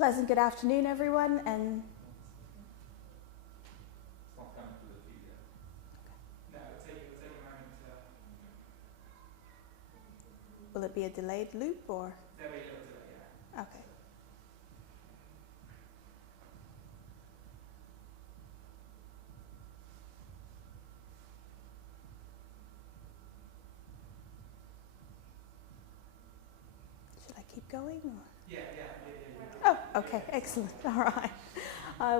Pleasant good afternoon, everyone, and It's not coming through the feed yet. No, it'll take a moment to... will it be a delayed loop or? There'll be a little delay, yeah. Okay. Should I keep going? Or? Yeah. Oh, okay, excellent. All right.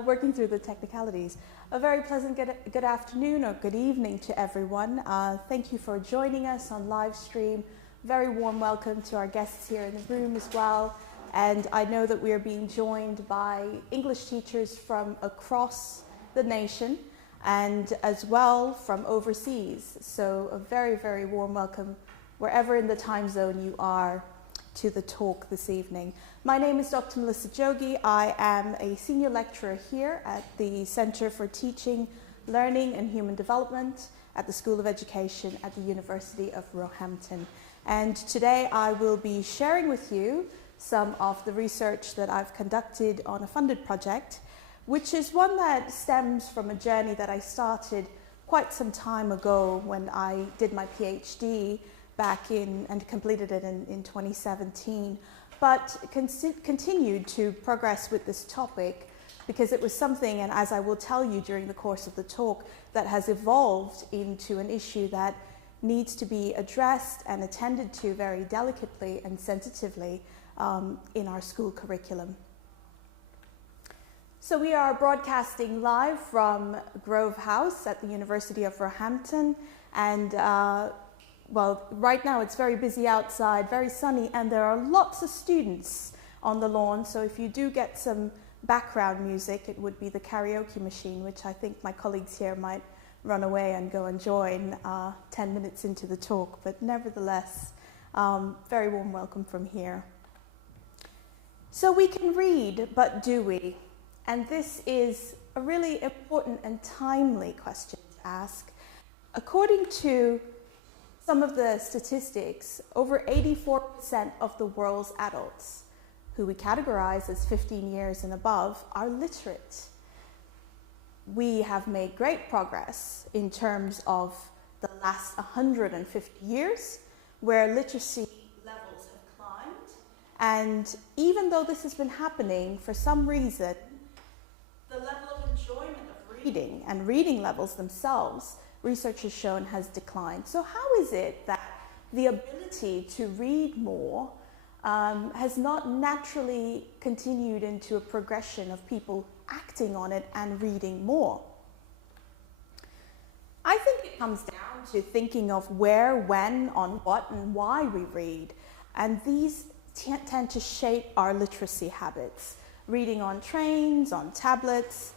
Working through the technicalities. A very pleasant good afternoon or good evening to everyone. Thank you for joining us on live stream. Very warm welcome to our guests here in the room as well. And I know that we are being joined by English teachers from across the nation and as well from overseas. So a very, very warm welcome wherever in the time zone you are to the talk this evening. My name is Dr. Melissa Jogie. I am a senior lecturer here at the Center for Teaching, Learning and Human Development at the School of Education at the University of Roehampton. And today I will be sharing with you some of the research that I've conducted on a funded project, which is one that stems from a journey that I started quite some time ago when I did my PhD back in and completed it in 2017, but continued to progress with this topic because it was something, and as I will tell you during the course of the talk, that has evolved into an issue that needs to be addressed and attended to very delicately and sensitively in our school curriculum. So we are broadcasting live from Grove House at the University of Roehampton, and well, right now it's very busy outside, very sunny, and there are lots of students on the lawn. So if you do get some background music, it would be the karaoke machine, which I think my colleagues here might run away and go and join 10 minutes into the talk. But nevertheless, very warm welcome from here. So we can read, but do we? And this is a really important and timely question to ask. According to some of the statistics, over 84% of the world's adults, who we categorize as 15 years and above, are literate. We have made great progress in terms of the last 150 years, where literacy levels have climbed. And even though this has been happening, for some reason, the level of enjoyment of reading and reading levels themselves, research has shown, has declined. So how is it that the ability to read more has not naturally continued into a progression of people acting on it and reading more? I think it comes down to thinking of where, when, on what, and why we read. And these tend to shape our literacy habits. Reading on trains, on tablets,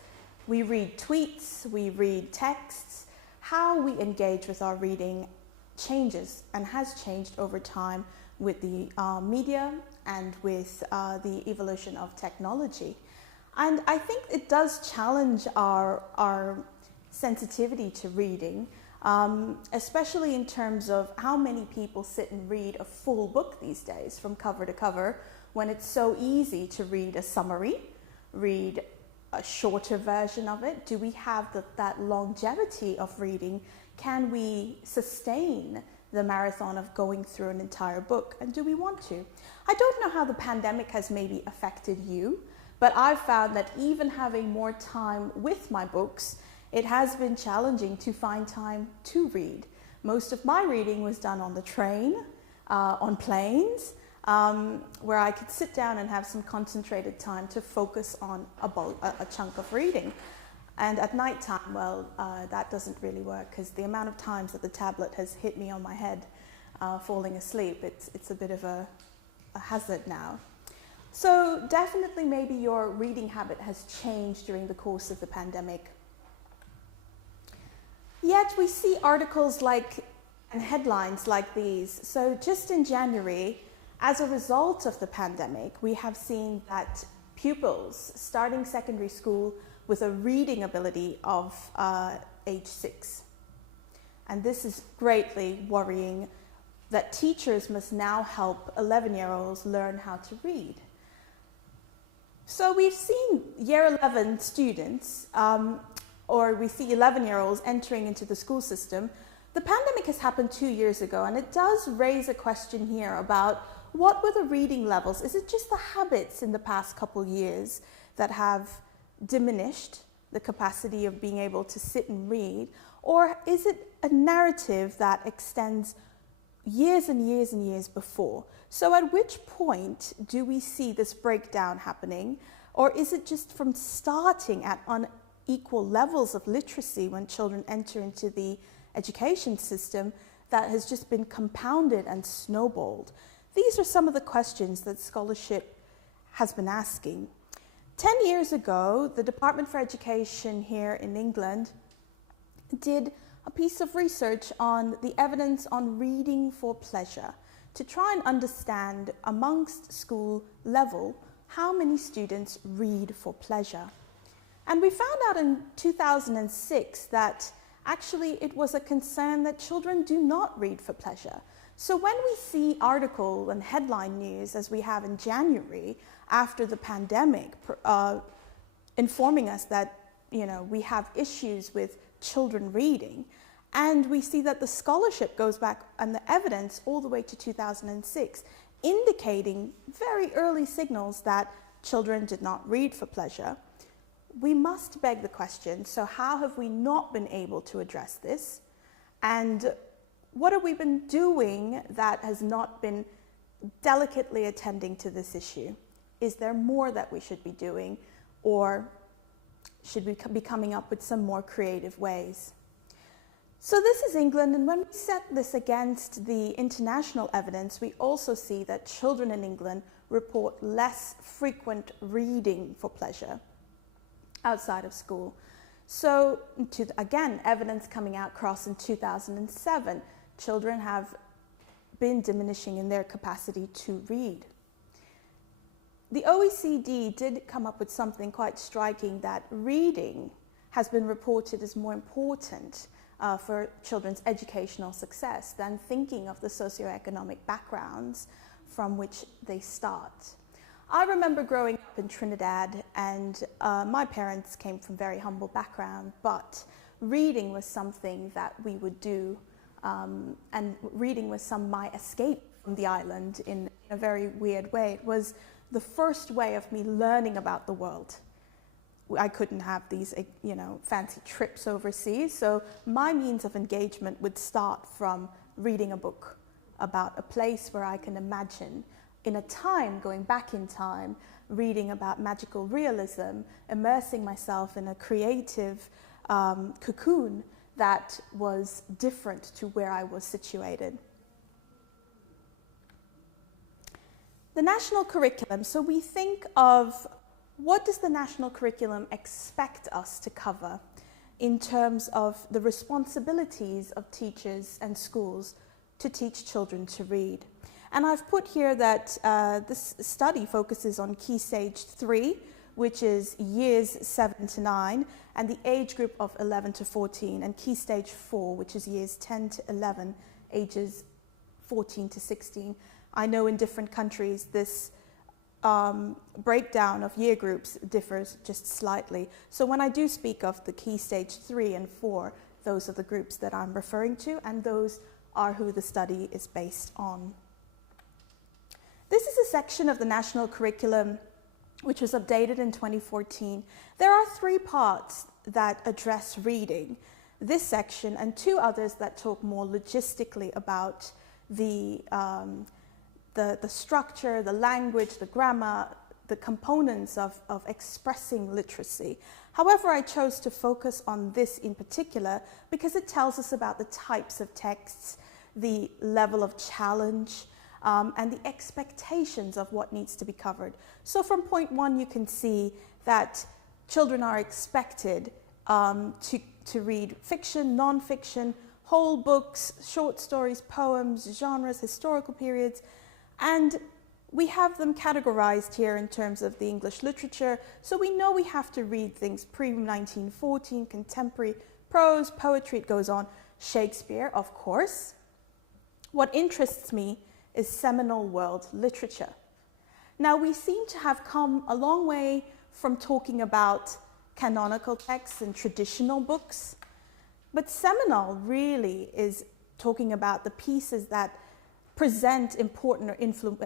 we read tweets, we read texts. How we engage with our reading changes and has changed over time with the media and with the evolution of technology. And I think it does challenge our sensitivity to reading, especially in terms of how many people sit and read a full book these days from cover to cover, when it's so easy to read a summary, read a shorter version of it. Do we have that longevity of reading? Can we sustain the marathon of going through an entire book? And do we want to? I don't know how the pandemic has maybe affected you, but I've found that even having more time with my books, it has been challenging to find time to read. Most of my reading was done on the train, on planes, where I could sit down and have some concentrated time to focus on a chunk of reading. And at night time, well, that doesn't really work, because the amount of times that the tablet has hit me on my head falling asleep, it's a bit of a hazard now. So definitely maybe your reading habit has changed during the course of the pandemic. Yet we see articles and headlines like these. So just in January, as a result of the pandemic, we have seen that pupils starting secondary school with a reading ability of age 6. And this is greatly worrying, that teachers must now help 11-year-olds learn how to read. So we've seen year 11 students, or we see 11-year-olds entering into the school system. The pandemic has happened 2 years ago, and it does raise a question here about what were the reading levels? Is it just the habits in the past couple years that have diminished the capacity of being able to sit and read? Or is it a narrative that extends years and years and years before? So at which point do we see this breakdown happening? Or is it just from starting at unequal levels of literacy when children enter into the education system that has just been compounded and snowballed? These are some of the questions that scholarship has been asking. 10 years ago, the Department for Education here in England did a piece of research on the evidence on reading for pleasure to try and understand amongst school level how many students read for pleasure. And we found out in 2006 that actually it was a concern that children do not read for pleasure. So when we see article and headline news, as we have in January, after the pandemic, informing us that, we have issues with children reading, and we see that the scholarship goes back and the evidence all the way to 2006, indicating very early signals that children did not read for pleasure, we must beg the question, so how have we not been able to address this? And what have we been doing that has not been delicately attending to this issue? Is there more that we should be doing, or should we be coming up with some more creative ways? So this is England, and when we set this against the international evidence, we also see that children in England report less frequent reading for pleasure outside of school. So again, evidence coming out across in 2007, children have been diminishing in their capacity to read. The OECD did come up with something quite striking, that reading has been reported as more important for children's educational success than thinking of the socioeconomic backgrounds from which they start. I remember growing up in Trinidad, and my parents came from very humble background, but reading was something that we would do, and reading was my escape from the island in a very weird way. It was the first way of me learning about the world. I couldn't have these, fancy trips overseas, so my means of engagement would start from reading a book about a place where I can imagine, in a time, going back in time, reading about magical realism, immersing myself in a creative cocoon that was different to where I was situated. The national curriculum. So we think of, what does the national curriculum expect us to cover in terms of the responsibilities of teachers and schools to teach children to read? And I've put here that this study focuses on Key Stage 3, which is years 7 to 9, and the age group of 11 to 14, and Key Stage 4, which is years 10 to 11, ages 14 to 16. I know in different countries this breakdown of year groups differs just slightly. So when I do speak of the Key Stage 3 and 4, those are the groups that I'm referring to, and those are who the study is based on. This is a section of the national curriculum which was updated in 2014. There are 3 parts that address reading. This section and 2 others that talk more logistically about the structure, the language, the grammar, the components of expressing literacy. However, I chose to focus on this in particular because it tells us about the types of texts, the level of challenge, and the expectations of what needs to be covered. So from point 1, you can see that children are expected to read fiction, non-fiction, whole books, short stories, poems, genres, historical periods, and we have them categorized here in terms of the English literature. So we know we have to read things pre-1914, contemporary prose, poetry, it goes on, Shakespeare, of course. What interests me is seminal world literature. Now, we seem to have come a long way from talking about canonical texts and traditional books, but seminal really is talking about the pieces that present important or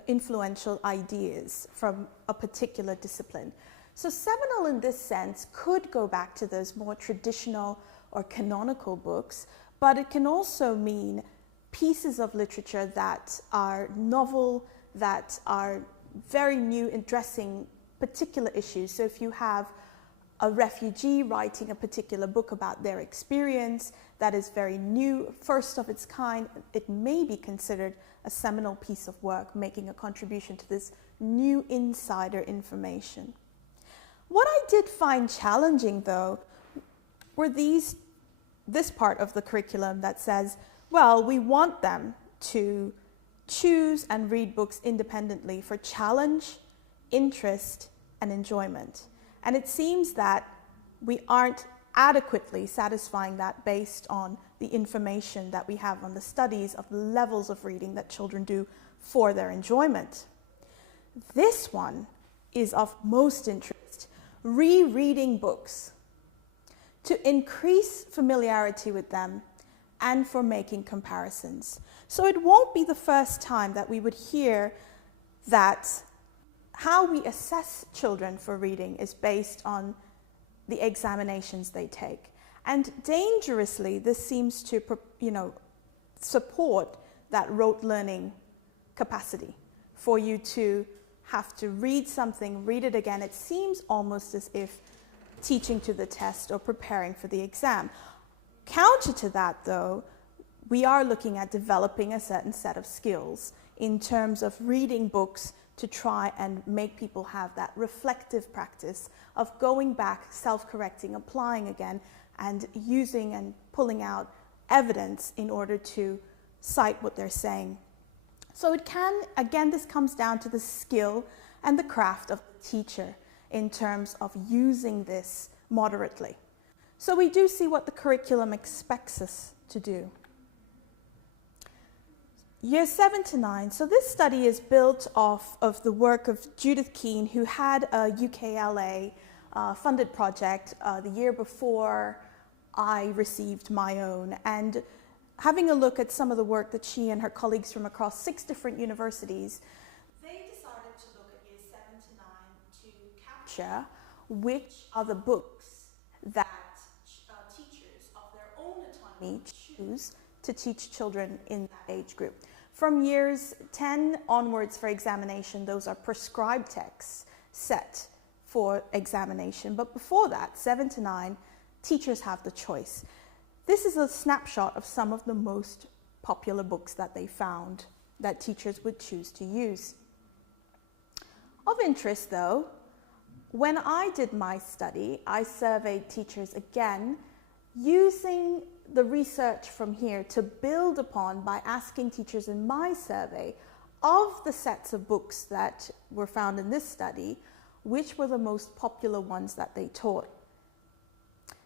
influential ideas from a particular discipline. So seminal in this sense could go back to those more traditional or canonical books, but it can also mean pieces of literature that are novel, that are very new, addressing particular issues. So if you have a refugee writing a particular book about their experience that is very new, first of its kind, it may be considered a seminal piece of work, making a contribution to this new insider information. What I did find challenging, though, were this part of the curriculum that says, well, we want them to choose and read books independently for challenge, interest, and enjoyment. And it seems that we aren't adequately satisfying that based on the information that we have on the studies of the levels of reading that children do for their enjoyment. This one is of most interest, rereading books to increase familiarity with them and for making comparisons. So it won't be the first time that we would hear that how we assess children for reading is based on the examinations they take. And dangerously, this seems to, support that rote learning capacity for you to have to read something, read it again. It seems almost as if teaching to the test or preparing for the exam. Counter to that, though, we are looking at developing a certain set of skills in terms of reading books to try and make people have that reflective practice of going back, self-correcting, applying again, and using and pulling out evidence in order to cite what they're saying. So it can, again, this comes down to the skill and the craft of the teacher in terms of using this moderately. So we do see what the curriculum expects us to do. Years 7 to 9. So this study is built off of the work of Judith Keene, who had a UKLA funded project the year before I received my own. And having a look at some of the work that she and her colleagues from across 6 different universities, they decided to look at years 7 to 9 to capture which are the books that teachers of their own autonomy choose to teach children in that age group. From years 10 onwards for examination, those are prescribed texts set for examination. But before that, 7 to 9, teachers have the choice. This is a snapshot of some of the most popular books that they found that teachers would choose to use. Of interest, though, when I did my study, I surveyed teachers again, using the research from here to build upon by asking teachers in my survey of the sets of books that were found in this study, which were the most popular ones that they taught.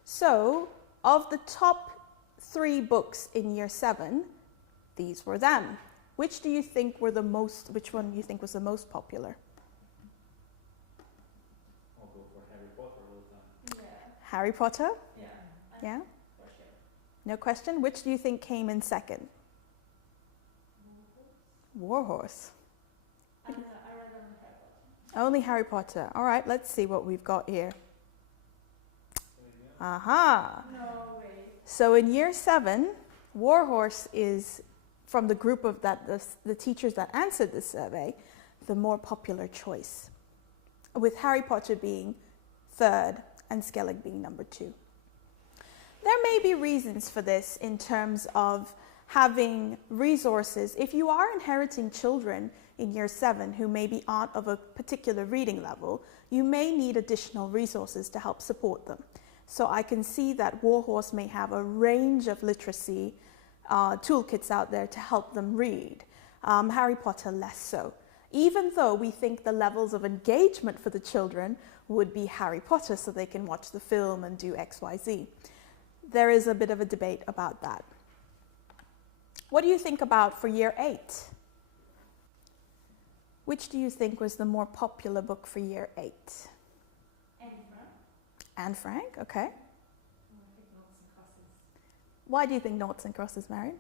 So, of the top 3 books in year 7, these were them. Which do you think were the most, which one do you think was the most popular? I'll go for Harry Potter all the time. Yeah. Harry Potter? Yeah. Yeah? No question. Which do you think came in second? Warhorse. I read on Harry Potter. Only Harry Potter. All right, let's see what we've got here. Aha. No way. So in year 7, Warhorse is, from the group of the teachers that answered this survey, the more popular choice, with Harry Potter being 3rd and Skellig being number 2. There may be reasons for this in terms of having resources. If you are inheriting children in year 7 who maybe aren't of a particular reading level, you may need additional resources to help support them. So I can see that Warhorse may have a range of literacy toolkits out there to help them read. Harry Potter less so. Even though we think the levels of engagement for the children would be Harry Potter so they can watch the film and do X, Y, Z. There is a bit of a debate about that. What do you think about for year 8? Which do you think was the more popular book for year 8? Anne Frank. Anne Frank, okay. I think Noughts and Crosses. Why do you think Noughts and Crosses, Marion?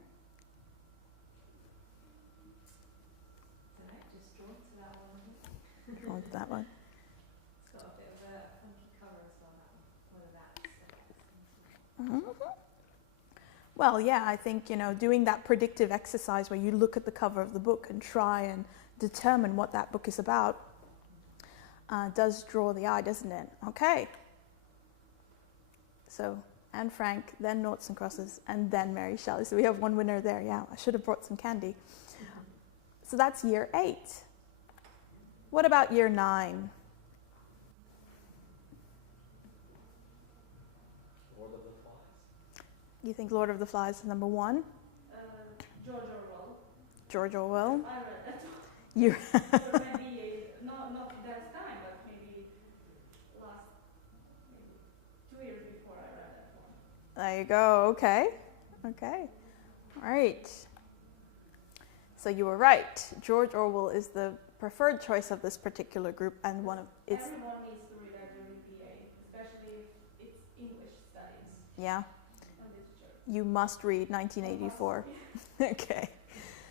Just drawn to that one. Drawn to that one. It's got a bit of a funky cover as well, that one. Whether that's Well, yeah, I think, doing that predictive exercise where you look at the cover of the book and try and determine what that book is about does draw the eye, doesn't it? Okay. So Anne Frank, then Noughts and Crosses, and then Mary Shelley. So we have one winner there. Yeah, I should have brought some candy. So that's year 8. What about year 9? Lord of the Flies. You think Lord of the Flies is number 1? George Orwell. George Orwell. I read that one. You Or maybe, not that time, but maybe maybe 2 years before I read that one. There you go. Okay. Okay. All right. So you were right. George Orwell is the preferred choice of this particular group, and one of its. Everyone needs to read that during BA, especially if it's English studies Yeah. and literature. You must read 1984. Okay.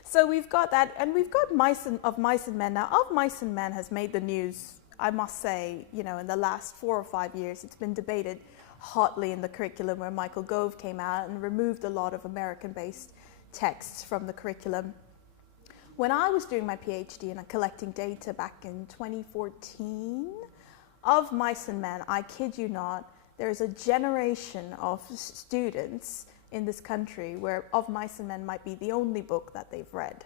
So we've got that, and we've got Mice and Men. Now, Of Mice and Men has made the news, I must say, in the last 4 or 5 years. It's been debated hotly in the curriculum, where Michael Gove came out and removed a lot of American-based texts from the curriculum. When I was doing my PhD and collecting data back in 2014, Of Mice and Men, I kid you not, there is a generation of students in this country where Of Mice and Men might be the only book that they've read.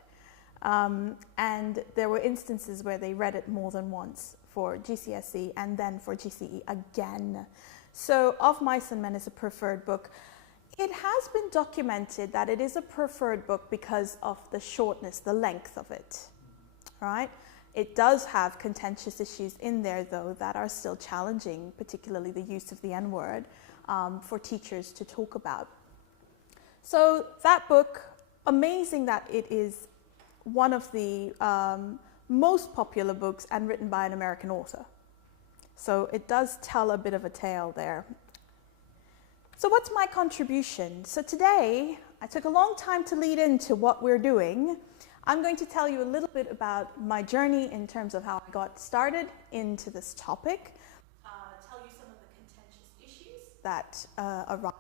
And there were instances where they read it more than once for GCSE and then for GCE again. So Of Mice and Men is a preferred book. It has been documented that it is a preferred book because of the shortness, the length of it, right? It does have contentious issues in there, though, that are still challenging, particularly the use of the N-word, for teachers to talk about. So that book, amazing that it is one of the most popular books and written by an American author. So it does tell a bit of a tale there. So what's my contribution? So today, I took a long time to lead into what we're doing. I'm going to tell you a little bit about my journey in terms of how I got started into this topic, tell you some of the contentious issues that arise,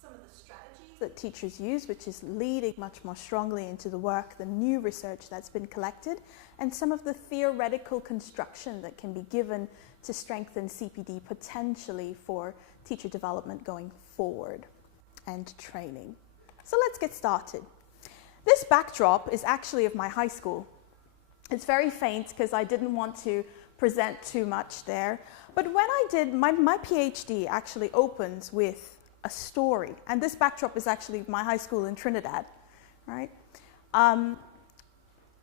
some of the strategies that teachers use, which is leading much more strongly into the work, the new research that's been collected, and some of the theoretical construction that can be given to strengthen CPD potentially for teacher development going forward and training. So let's get started. This backdrop is actually of my high school. It's very faint because I didn't want to present too much there. But when I did, my PhD actually opens with a story. And this backdrop is actually my high school in Trinidad, right? And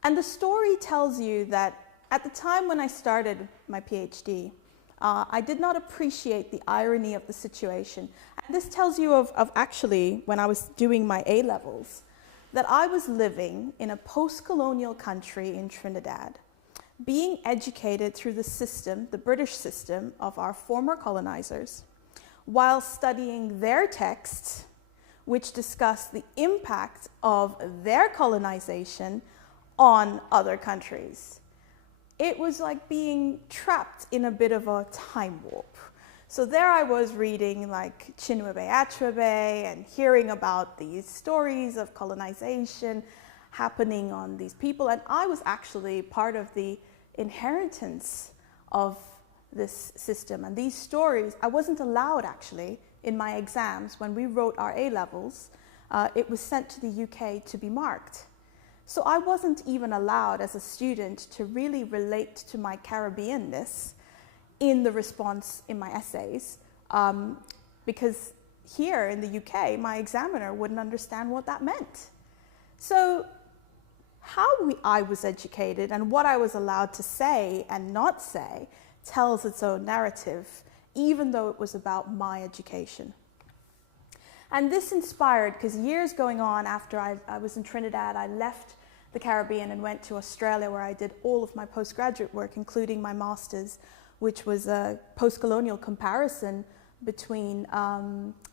the story tells you that at the time when I started my PhD, I did not appreciate the irony of the situation. And this tells you of actually, when I was doing my A-levels, that I was living in a post-colonial country in Trinidad, being educated through the system, the British system of our former colonizers, while studying their texts, which discuss the impact of their colonization on other countries. It was like being trapped in a bit of a time warp. So there I was reading like Chinwebe Achebe and hearing about these stories of colonization happening on these people. And I was actually part of the inheritance of this system. And these stories, I wasn't allowed actually in my exams when we wrote our A-levels. It was sent to the UK to be marked. So I wasn't even allowed as a student to really relate to my Caribbeanness in the response in my essays, because here in the UK, my examiner wouldn't understand what that meant. So how I was educated and what I was allowed to say and not say tells its own narrative, even though it was about my education. And this inspired, because years going on after I was in Trinidad, I left the Caribbean and went to Australia, where I did all of my postgraduate work, including my master's, which was a post-colonial comparison between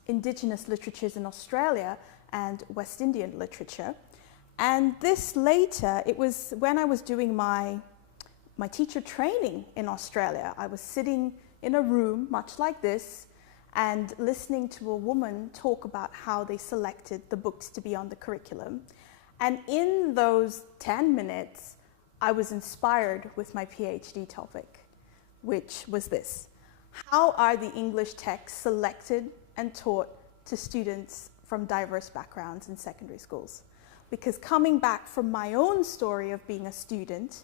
indigenous literatures in Australia and West Indian literature. And this later, it was when I was doing my teacher training in Australia. I was sitting in a room, much like this, and listening to a woman talk about how they selected the books to be on the curriculum. And in those 10 minutes, I was inspired with my PhD topic, which was this: how are the English texts selected and taught to students from diverse backgrounds in secondary schools? Because coming back from my own story of being a student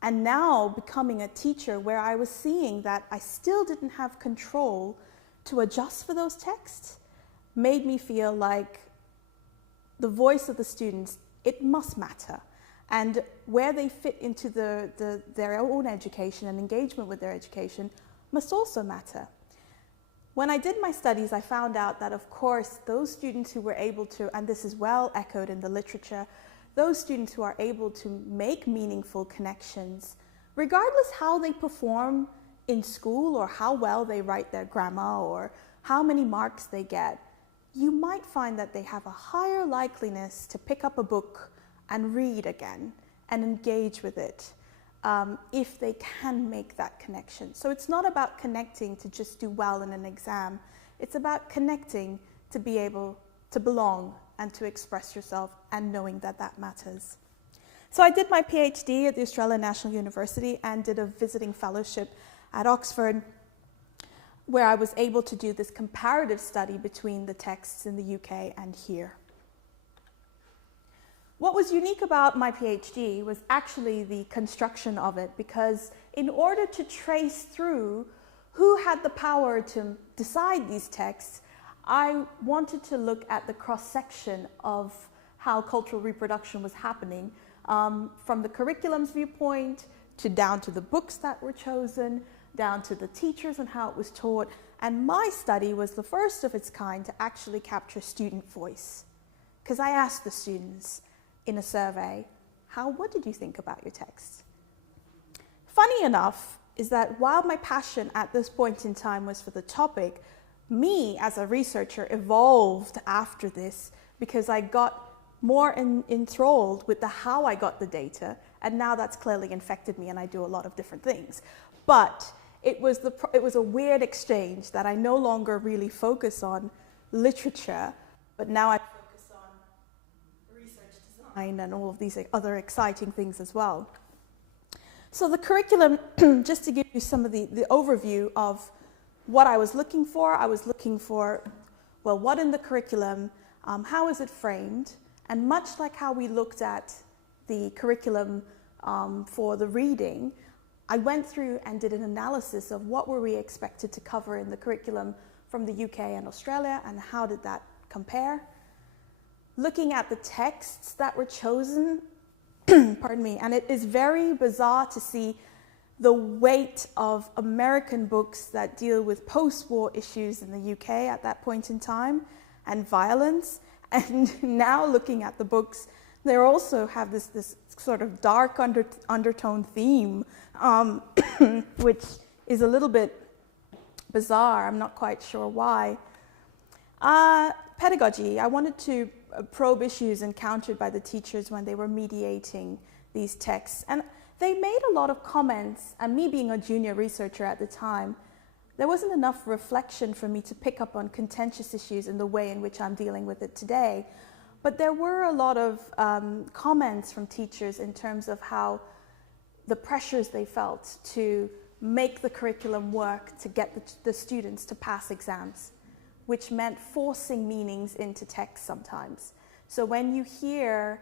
and now becoming a teacher, where I was seeing that I still didn't have control to adjust for those texts, made me feel like the voice of the students, it must matter. And where they fit into their own education and engagement with their education must also matter. When I did my studies, I found out that, of course, those students who were able to, and this is well echoed in the literature, those students who are able to make meaningful connections, regardless how they perform in school or how well they write their grammar or how many marks they get, you might find that they have a higher likeliness to pick up a book and read again and engage with it if they can make that connection. So it's not about connecting to just do well in an exam. It's about connecting to be able to belong and to express yourself, and knowing that that matters. So I did my PhD at the Australian National University and did a visiting fellowship at Oxford, where I was able to do this comparative study between the texts in the UK and here. What was unique about my PhD was actually the construction of it, because in order to trace through who had the power to decide these texts, I wanted to look at the cross-section of how cultural reproduction was happening, from the curriculum's viewpoint to down to the books that were chosen, down to the teachers and how it was taught. And my study was the first of its kind to actually capture student voice, because I asked the students in a survey, what did you think about your text? Funny enough is that while my passion at this point in time was for the topic, me as a researcher evolved after this, because I got more enthralled with how I got the data, and now that's clearly infected me and I do a lot of different things. But it was a weird exchange that I no longer really focus on literature, but now I focus on research design and all of these other exciting things as well. So the curriculum, just to give you some of the overview of what I was looking for, well, what in the curriculum, how is it framed, and much like how we looked at the curriculum for the reading, I went through and did an analysis of what were we expected to cover in the curriculum from the UK and Australia, and how did that compare. Looking at the texts that were chosen, pardon me, and it is very bizarre to see the weight of American books that deal with post-war issues in the UK at that point in time, and violence. And now looking at the books, they also have this sort of dark undertone theme, which is a little bit bizarre. I'm not quite sure why. Pedagogy. I wanted to probe issues encountered by the teachers when they were mediating these texts. And they made a lot of comments, and me being a junior researcher at the time, there wasn't enough reflection for me to pick up on contentious issues in the way in which I'm dealing with it today. But there were a lot of comments from teachers in terms of how the pressures they felt to make the curriculum work to get the students to pass exams, which meant forcing meanings into text sometimes. So when you hear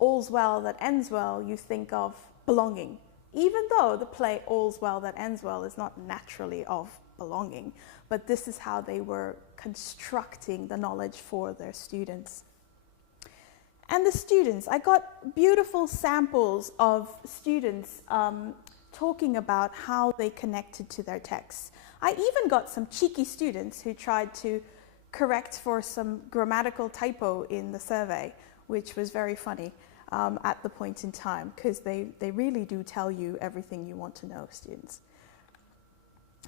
all's well that ends well, you think of belonging, even though the play All's Well That Ends Well is not naturally of belonging, but this is how they were constructing the knowledge for their students. And the students, I got beautiful samples of students talking about how they connected to their texts. I even got some cheeky students who tried to correct for some grammatical typo in the survey, which was very funny. at the point in time, because they really do tell you everything you want to know, students.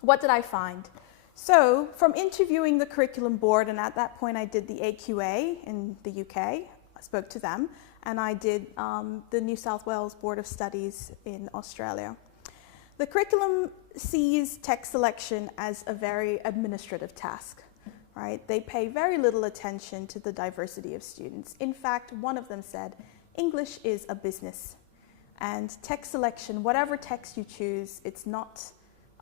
What did I find? So from interviewing the curriculum board, and at that point I did the AQA in the UK, I spoke to them, and I did the New South Wales Board of Studies in Australia. The curriculum sees text selection as a very administrative task, right? They pay very little attention to the diversity of students. In fact, one of them said, English is a business, and text selection, whatever text you choose, it's not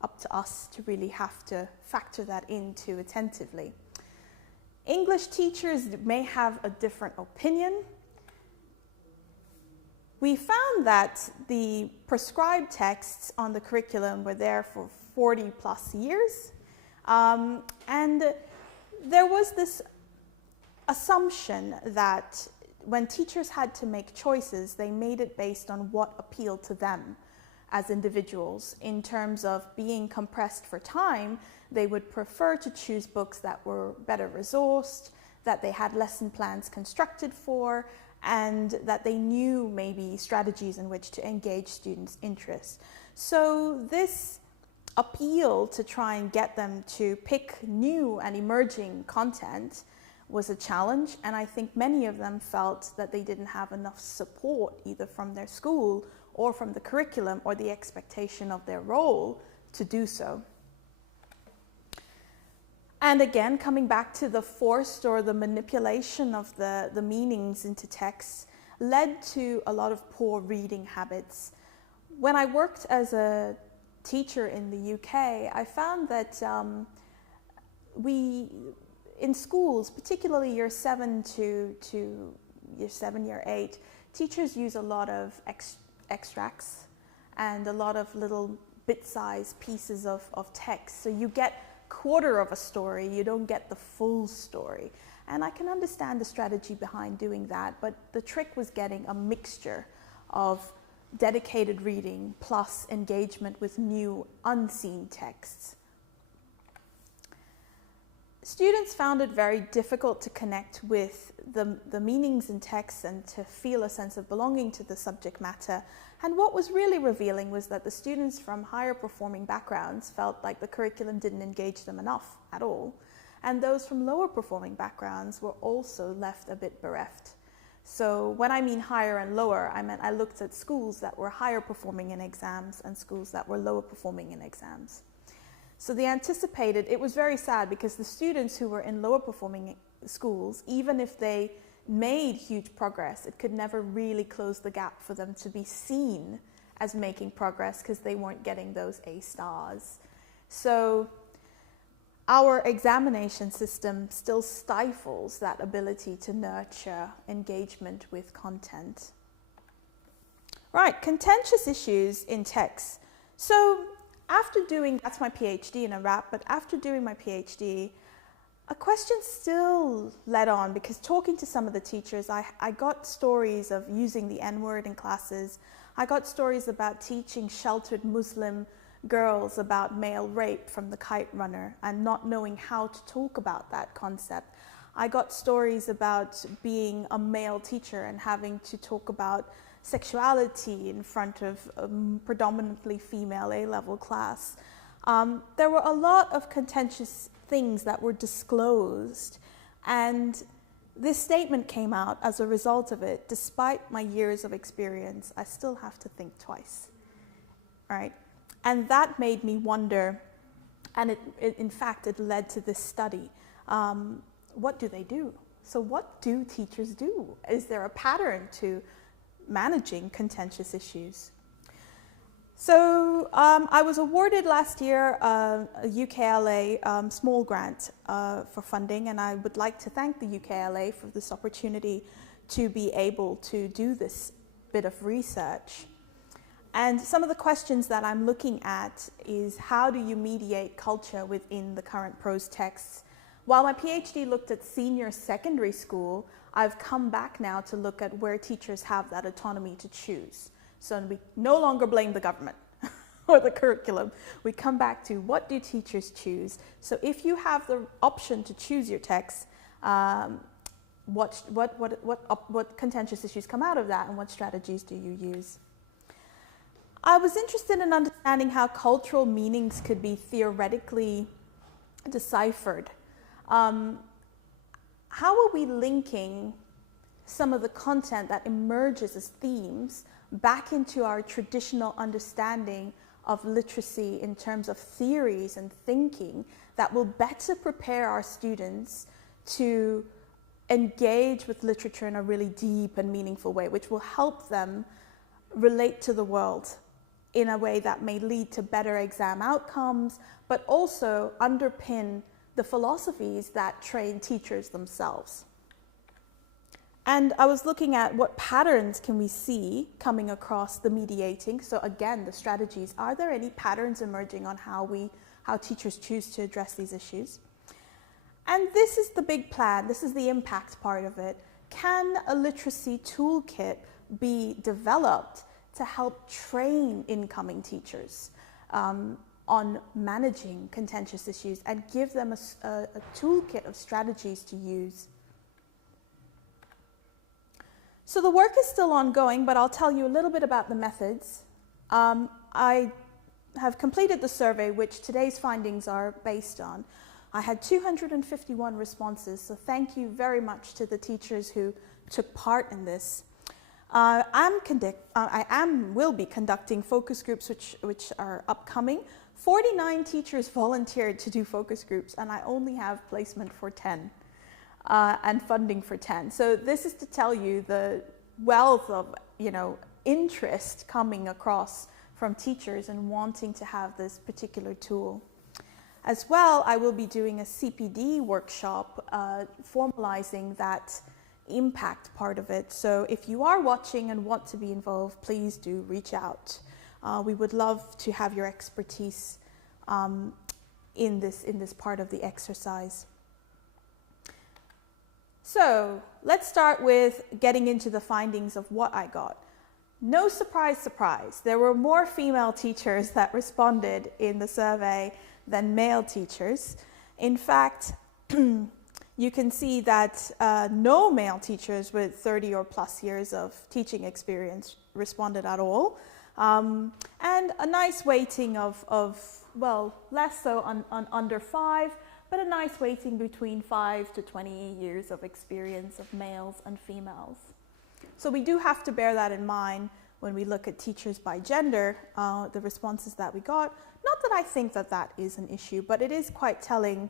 up to us to really have to factor that into attentively. English teachers may have a different opinion. We found that the prescribed texts on the curriculum were there for 40 plus years. And there was this assumption that when teachers had to make choices, they made it based on what appealed to them as individuals. In terms of being compressed for time, they would prefer to choose books that were better resourced, that they had lesson plans constructed for, and that they knew maybe strategies in which to engage students' interests. So this appeal to try and get them to pick new and emerging content was a challenge, and I think many of them felt that they didn't have enough support either from their school or from the curriculum or the expectation of their role to do so. And again, coming back to the forced or the manipulation of the meanings into texts led to a lot of poor reading habits. When I worked as a teacher in the UK, I found that in schools, particularly year 7 to year 7, year 8, teachers use a lot of extracts and a lot of little bit-sized pieces of text. So you get quarter of a story, you don't get the full story. And I can understand the strategy behind doing that, but the trick was getting a mixture of dedicated reading plus engagement with new unseen texts. Students found it very difficult to connect with the meanings in texts and to feel a sense of belonging to the subject matter. And what was really revealing was that the students from higher performing backgrounds felt like the curriculum didn't engage them enough at all. And those from lower performing backgrounds were also left a bit bereft. So when I mean higher and lower, I meant I looked at schools that were higher performing in exams and schools that were lower performing in exams. So they anticipated, it was very sad because the students who were in lower performing schools, even if they made huge progress, it could never really close the gap for them to be seen as making progress because they weren't getting those A stars. So our examination system still stifles that ability to nurture engagement with content. Right, contentious issues in text. So after doing, that's my PhD in a wrap, but after doing my PhD, a question still led on because talking to some of the teachers, I got stories of using the N-word in classes. I got stories about teaching sheltered Muslim girls about male rape from the kite runner and not knowing how to talk about that concept. I got stories about being a male teacher and having to talk about sexuality in front of a predominantly female A-level class. There were a lot of contentious things that were disclosed, and this statement came out as a result of it. Despite my years of experience, I still have to think twice, right? And that made me wonder, and in fact, it led to this study. What do they do? So what do teachers do? Is there a pattern to managing contentious issues? So I was awarded last year a UKLA small grant for funding, and I would like to thank the UKLA for this opportunity to be able to do this bit of research. And some of the questions that I'm looking at is how do you mediate culture within the current prose texts? While my PhD looked at senior secondary school, I've come back now to look at where teachers have that autonomy to choose. So we no longer blame the government or the curriculum. We come back to what do teachers choose? So if you have the option to choose your text, what contentious issues come out of that, and what strategies do you use? I was interested in understanding how cultural meanings could be theoretically deciphered. How are we linking some of the content that emerges as themes back into our traditional understanding of literacy in terms of theories and thinking that will better prepare our students to engage with literature in a really deep and meaningful way, which will help them relate to the world in a way that may lead to better exam outcomes, but also underpin the philosophies that train teachers themselves. And I was looking at what patterns can we see coming across the mediating. So again, the strategies. Are there any patterns emerging on how teachers choose to address these issues? And this is the big plan. This is the impact part of it. Can a literacy toolkit be developed to help train incoming teachers on managing contentious issues and give them a toolkit of strategies to use? So the work is still ongoing, but I'll tell you a little bit about the methods. I have completed the survey, which today's findings are based on. I had 251 responses, so thank you very much to the teachers who took part in this. Will be conducting focus groups which are upcoming. 49 teachers volunteered to do focus groups, and I only have placement for 10 and funding for 10. So this is to tell you the wealth of interest coming across from teachers and wanting to have this particular tool. As well, I will be doing a CPD workshop formalizing that impact part of it. So if you are watching and want to be involved, please do reach out. We would love to have your expertise in this part of the exercise. So let's start with getting into the findings of what I got. No surprise, surprise, there were more female teachers that responded in the survey than male teachers. In fact, you can see that no male teachers with 30 or plus years of teaching experience responded at all. And a nice weighting of less so on under 5, but a nice weighting between 5 to 20 years of experience of males and females. So we do have to bear that in mind when we look at teachers by gender, the responses that we got. Not that I think that is an issue, but it is quite telling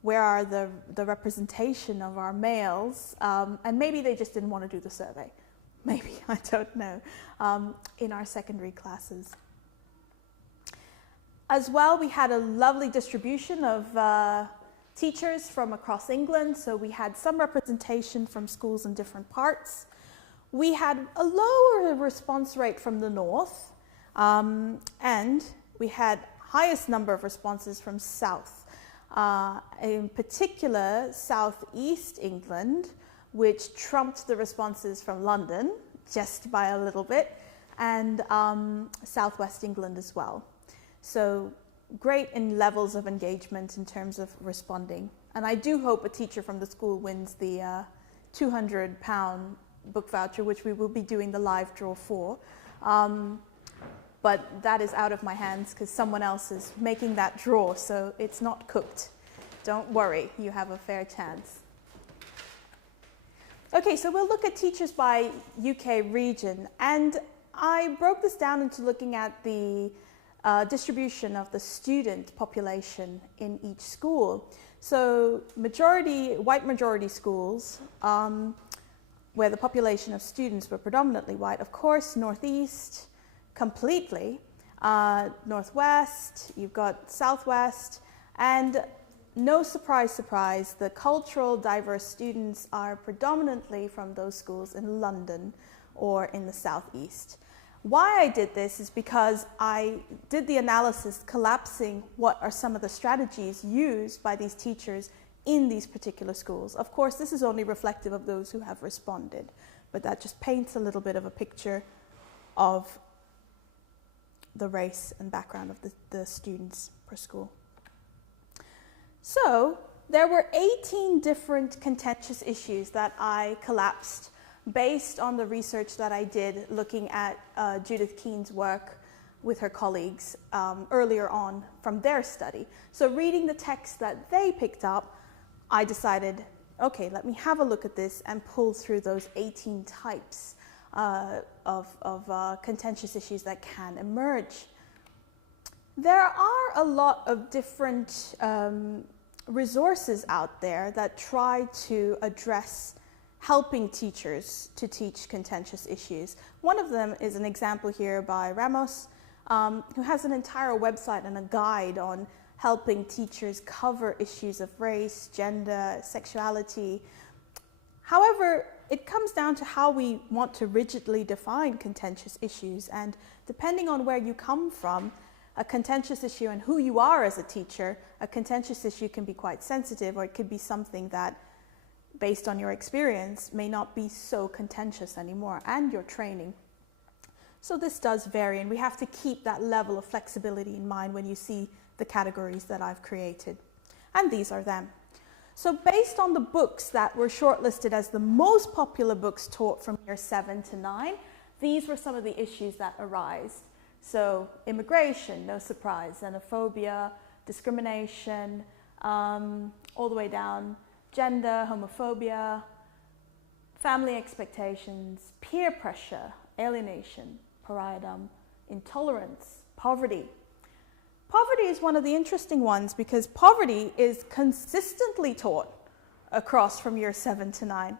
where are the representation of our males, and maybe they just didn't want to do the survey. Maybe, I don't know, in our secondary classes. As well, we had a lovely distribution of teachers from across England, so we had some representation from schools in different parts. We had a lower response rate from the north, and we had highest number of responses from south. In particular, southeast England, which trumped the responses from London, just by a little bit, and southwest England as well. So great in levels of engagement in terms of responding. And I do hope a teacher from the school wins the £200 book voucher, which we will be doing the live draw for. But that is out of my hands because someone else is making that draw, so it's not cooked. Don't worry, you have a fair chance. Okay, so we'll look at teachers by UK region, and I broke this down into looking at the distribution of the student population in each school. So white majority schools, where the population of students were predominantly white, of course, northeast, completely, northwest, you've got southwest, and no surprise, surprise, the cultural diverse students are predominantly from those schools in London or in the southeast. Why I did this is because I did the analysis collapsing what are some of the strategies used by these teachers in these particular schools. Of course, this is only reflective of those who have responded, but that just paints a little bit of a picture of the race and background of the students per school. So there were 18 different contentious issues that I collapsed based on the research that I did looking at Judith Keen's work with her colleagues earlier on from their study. So reading the text that they picked up, I decided, okay, let me have a look at this and pull through those 18 types of contentious issues that can emerge. There are a lot of different resources out there that try to address helping teachers to teach contentious issues. One of them is an example here by Ramos, who has an entire website and a guide on helping teachers cover issues of race, gender, sexuality. However, it comes down to how we want to rigidly define contentious issues, and depending on where you come from, a contentious issue and who you are as a teacher, a contentious issue can be quite sensitive, or it could be something that, based on your experience, may not be so contentious anymore, and your training. So this does vary, and we have to keep that level of flexibility in mind when you see the categories that I've created. And these are them. So based on the books that were shortlisted as the most popular books taught from year 7 to 9, these were some of the issues that arise. So immigration, no surprise, xenophobia, discrimination, all the way down, gender, homophobia, family expectations, peer pressure, alienation, pariahdom, intolerance, poverty. Poverty is one of the interesting ones because poverty is consistently taught across from year 7 to 9.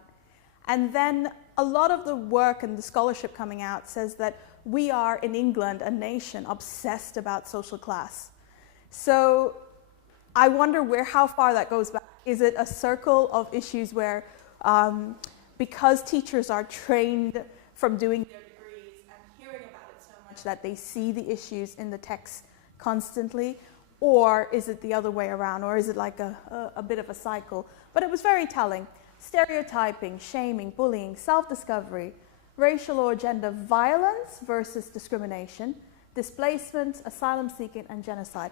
And then a lot of the work and the scholarship coming out says that we are in England a nation obsessed about social class. So I wonder how far that goes back. Is it a circle of issues where because teachers are trained from doing their degrees and hearing about it so much that they see the issues in the text constantly, or is it the other way around, or is it like a bit of a cycle? But it was very telling. Stereotyping, shaming, bullying, self-discovery, racial or gender violence versus discrimination, displacement, asylum seeking, and genocide.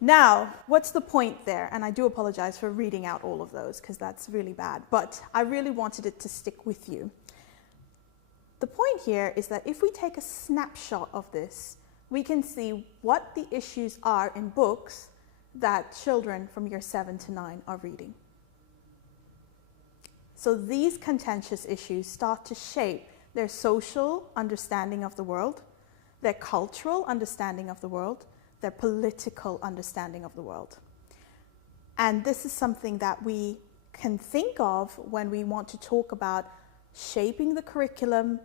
Now, what's the point there? And I do apologize for reading out all of those because that's really bad, but I really wanted it to stick with you. The point here is that if we take a snapshot of this, we can see what the issues are in books that children from year 7 to 9 are reading. So these contentious issues start to shape their social understanding of the world, their cultural understanding of the world, their political understanding of the world. And this is something that we can think of when we want to talk about shaping the curriculum,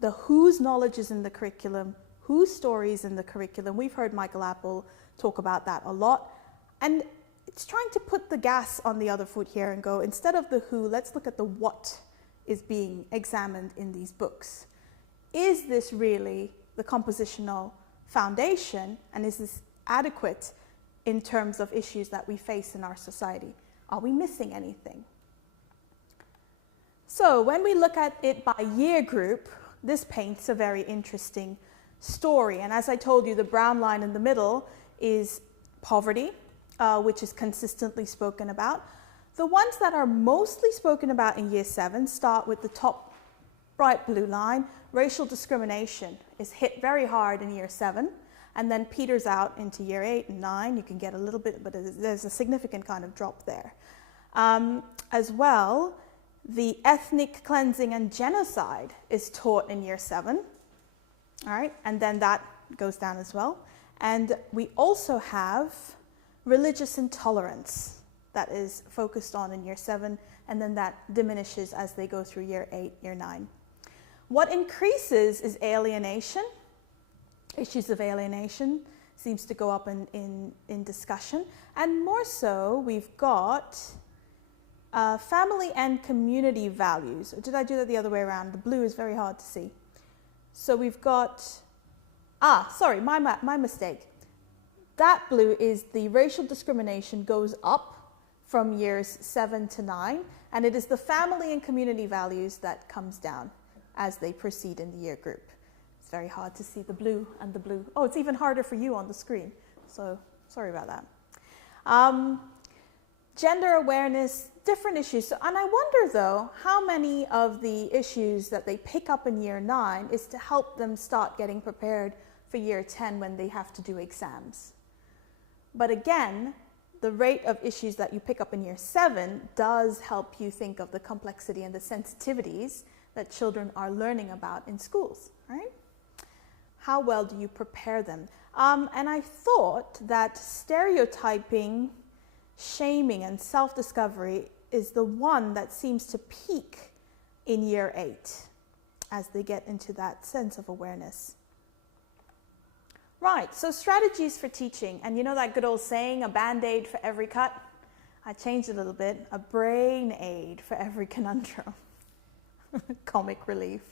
the whose knowledge is in the curriculum, whose story is in the curriculum. We've heard Michael Apple talk about that a lot. And it's trying to put the gas on the other foot here and go, instead of the who, let's look at the what is being examined in these books. Is this really the compositional foundation, and is this adequate in terms of issues that we face in our society? Are we missing anything? So when we look at it by year group, this paints a very interesting story. And as I told you, the brown line in the middle is poverty, which is consistently spoken about. The ones that are mostly spoken about in year 7 start with the top bright blue line. Racial discrimination is hit very hard in year 7 and then peters out into year 8 and 9. You can get a little bit, but there's a significant kind of drop there. As well, the ethnic cleansing and genocide is taught in year 7. All right, and then that goes down as well. And we also have religious intolerance that is focused on in year 7, and then that diminishes as they go through year 8, year 9. What increases is alienation. Issues of alienation seems to go up in discussion. And more so, we've got family and community values. Or did I do that the other way around? The blue is very hard to see. So we've got, sorry, my mistake. That blue is the racial discrimination goes up from years 7 to 9, and it is the family and community values that comes down as they proceed in the year group. It's very hard to see the blue and the blue. Oh, it's even harder for you on the screen, so sorry about that. Gender awareness, different issues. So, and I wonder though, how many of the issues that they pick up in year 9 is to help them start getting prepared for year 10 when they have to do exams. But again, the rate of issues that you pick up in year 7 does help you think of the complexity and the sensitivities that children are learning about in schools, right? How well do you prepare them? And I thought that stereotyping, shaming, and self-discovery is the one that seems to peak in year 8 as they get into that sense of awareness. Right, so strategies for teaching. And you know that good old saying, a band-aid for every cut? I changed it a little bit, a brain aid for every conundrum. Comic relief.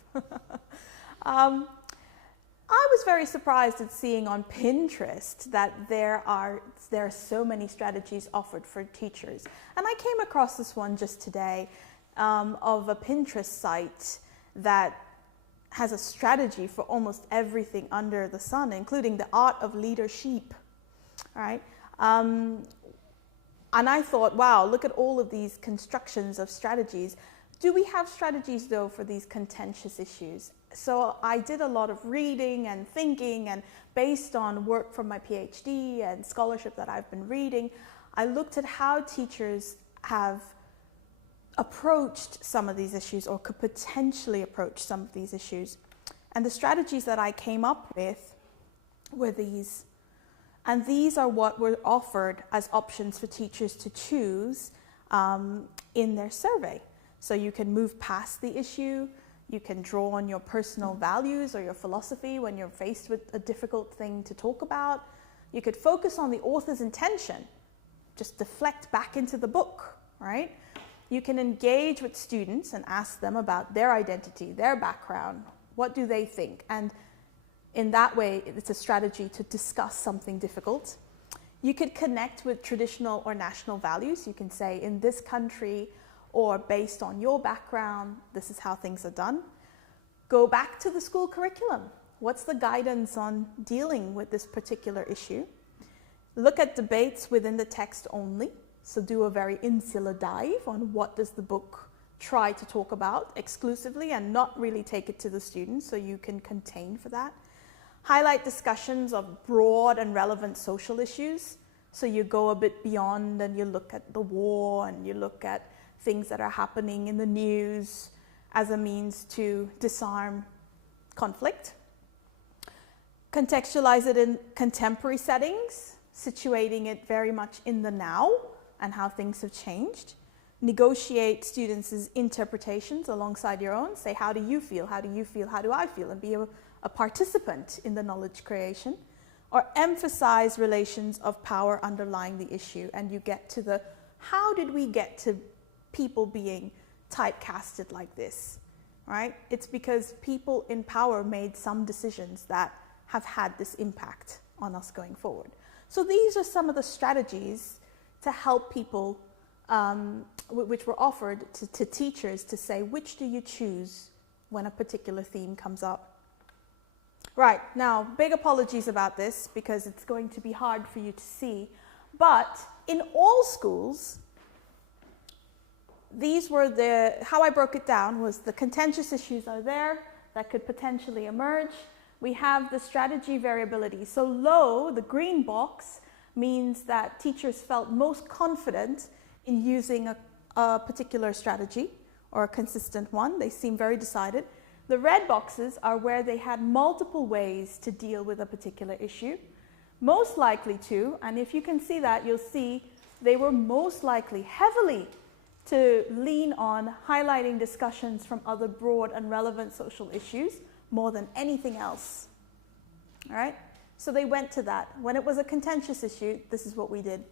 I was very surprised at seeing on Pinterest that there are so many strategies offered for teachers. And I came across this one just today of a Pinterest site that has a strategy for almost everything under the sun, including the art of leadership. All right. And I thought, wow, look at all of these constructions of strategies. Do we have strategies, though, for these contentious issues? So I did a lot of reading and thinking, and based on work from my PhD and scholarship that I've been reading, I looked at how teachers have approached some of these issues or could potentially approach some of these issues. And the strategies that I came up with were these. And these are what were offered as options for teachers to choose in their survey. So you can move past the issue, you can draw on your personal values or your philosophy when you're faced with a difficult thing to talk about. You could focus on the author's intention, just deflect back into the book, right? You can engage with students and ask them about their identity, their background, what do they think? And in that way, it's a strategy to discuss something difficult. You could connect with traditional or national values. You can say, in this country, or based on your background, this is how things are done. Go back to the school curriculum. What's the guidance on dealing with this particular issue? Look at debates within the text only. So do a very insular dive on what does the book try to talk about exclusively and not really take it to the students so you can contain for that. Highlight discussions of broad and relevant social issues. So you go a bit beyond and you look at the war and you look at things that are happening in the news as a means to disarm conflict. Contextualize it in contemporary settings, situating it very much in the now and how things have changed. Negotiate students' interpretations alongside your own. Say, how do you feel? How do you feel? How do I feel? And be a participant in the knowledge creation. Or emphasize relations of power underlying the issue. And you get to the, how did we get to people being typecasted like this, right? It's because people in power made some decisions that have had this impact on us going forward. So these are some of the strategies to help people, which were offered to teachers to say, which do you choose when a particular theme comes up? Right, now, big apologies about this because it's going to be hard for you to see, but in all schools, these were how I broke it down was the contentious issues are there that could potentially emerge. We have the strategy variability. So low, the green box, means that teachers felt most confident in using a particular strategy or a consistent one. They seem very decided. The red boxes are where they had multiple ways to deal with a particular issue. Most likely to, and if you can see that, you'll see they were most likely heavily to lean on highlighting discussions from other broad and relevant social issues more than anything else. All right? So they went to that. When it was a contentious issue, this is what we did.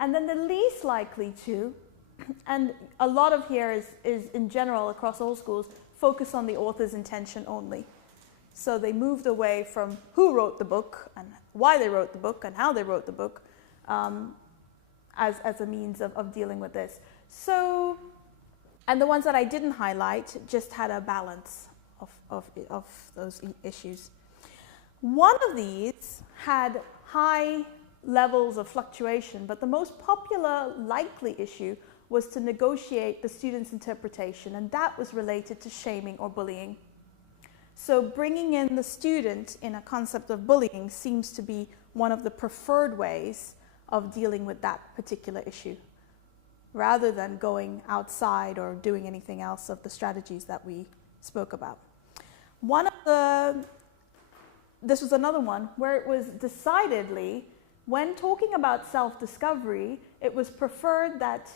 And then the least likely to, and a lot of here is in general across all schools, focus on the author's intention only. So they moved away from who wrote the book and why they wrote the book and how they wrote the book as a means of dealing with this. So, and the ones that I didn't highlight just had a balance of those issues. One of these had high levels of fluctuation, but the most popular likely issue was to negotiate the student's interpretation, and that was related to shaming or bullying. So bringing in the student in a concept of bullying seems to be one of the preferred ways of dealing with that particular issue, rather than going outside or doing anything else of the strategies that we spoke about. This was another one where it was decidedly, when talking about self-discovery, it was preferred that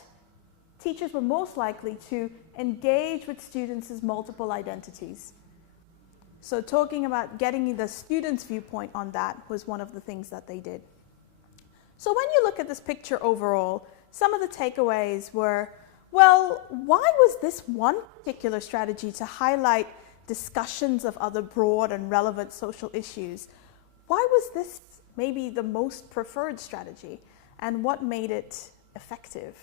teachers were most likely to engage with students' multiple identities. So talking about getting the student's viewpoint on that was one of the things that they did. So when you look at this picture overall, some of the takeaways were, well, why was this one particular strategy to highlight discussions of other broad and relevant social issues? Why was this maybe the most preferred strategy, and what made it effective?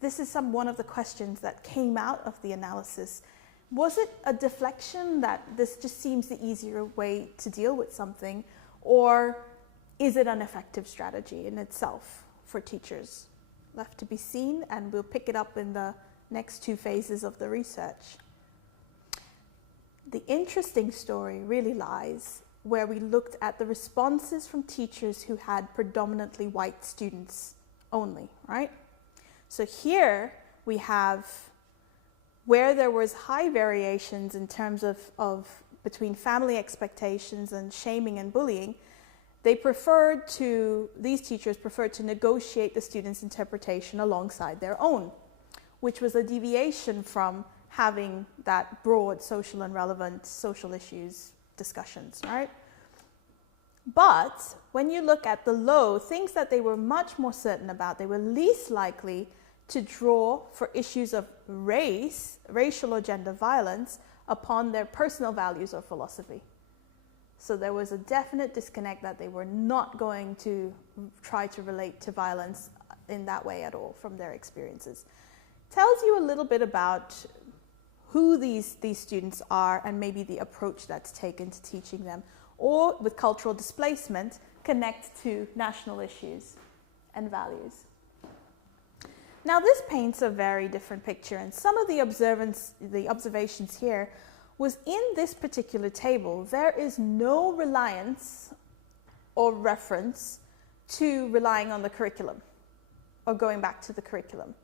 This is one of the questions that came out of the analysis. Was it a deflection that this just seems the easier way to deal with something, or is it an effective strategy in itself for teachers? Left to be seen, and we'll pick it up in the next two phases of the research. The interesting story really lies where we looked at the responses from teachers who had predominantly white students only, right? So here we have where there was high variations in terms of between family expectations and shaming and bullying. These teachers preferred to negotiate the student's interpretation alongside their own, which was a deviation from having that broad social and relevant social issues discussions, right? But when you look at the low, things that they were much more certain about, they were least likely to draw for issues of racial or gender violence upon their personal values or philosophy. So there was a definite disconnect that they were not going to try to relate to violence in that way at all from their experiences. Tells you a little bit about who these students are and maybe the approach that's taken to teaching them, or with cultural displacement, connect to national issues and values. Now this paints a very different picture, and some of the observations here was in this particular table, there is no reliance or reference to relying on the curriculum or going back to the curriculum,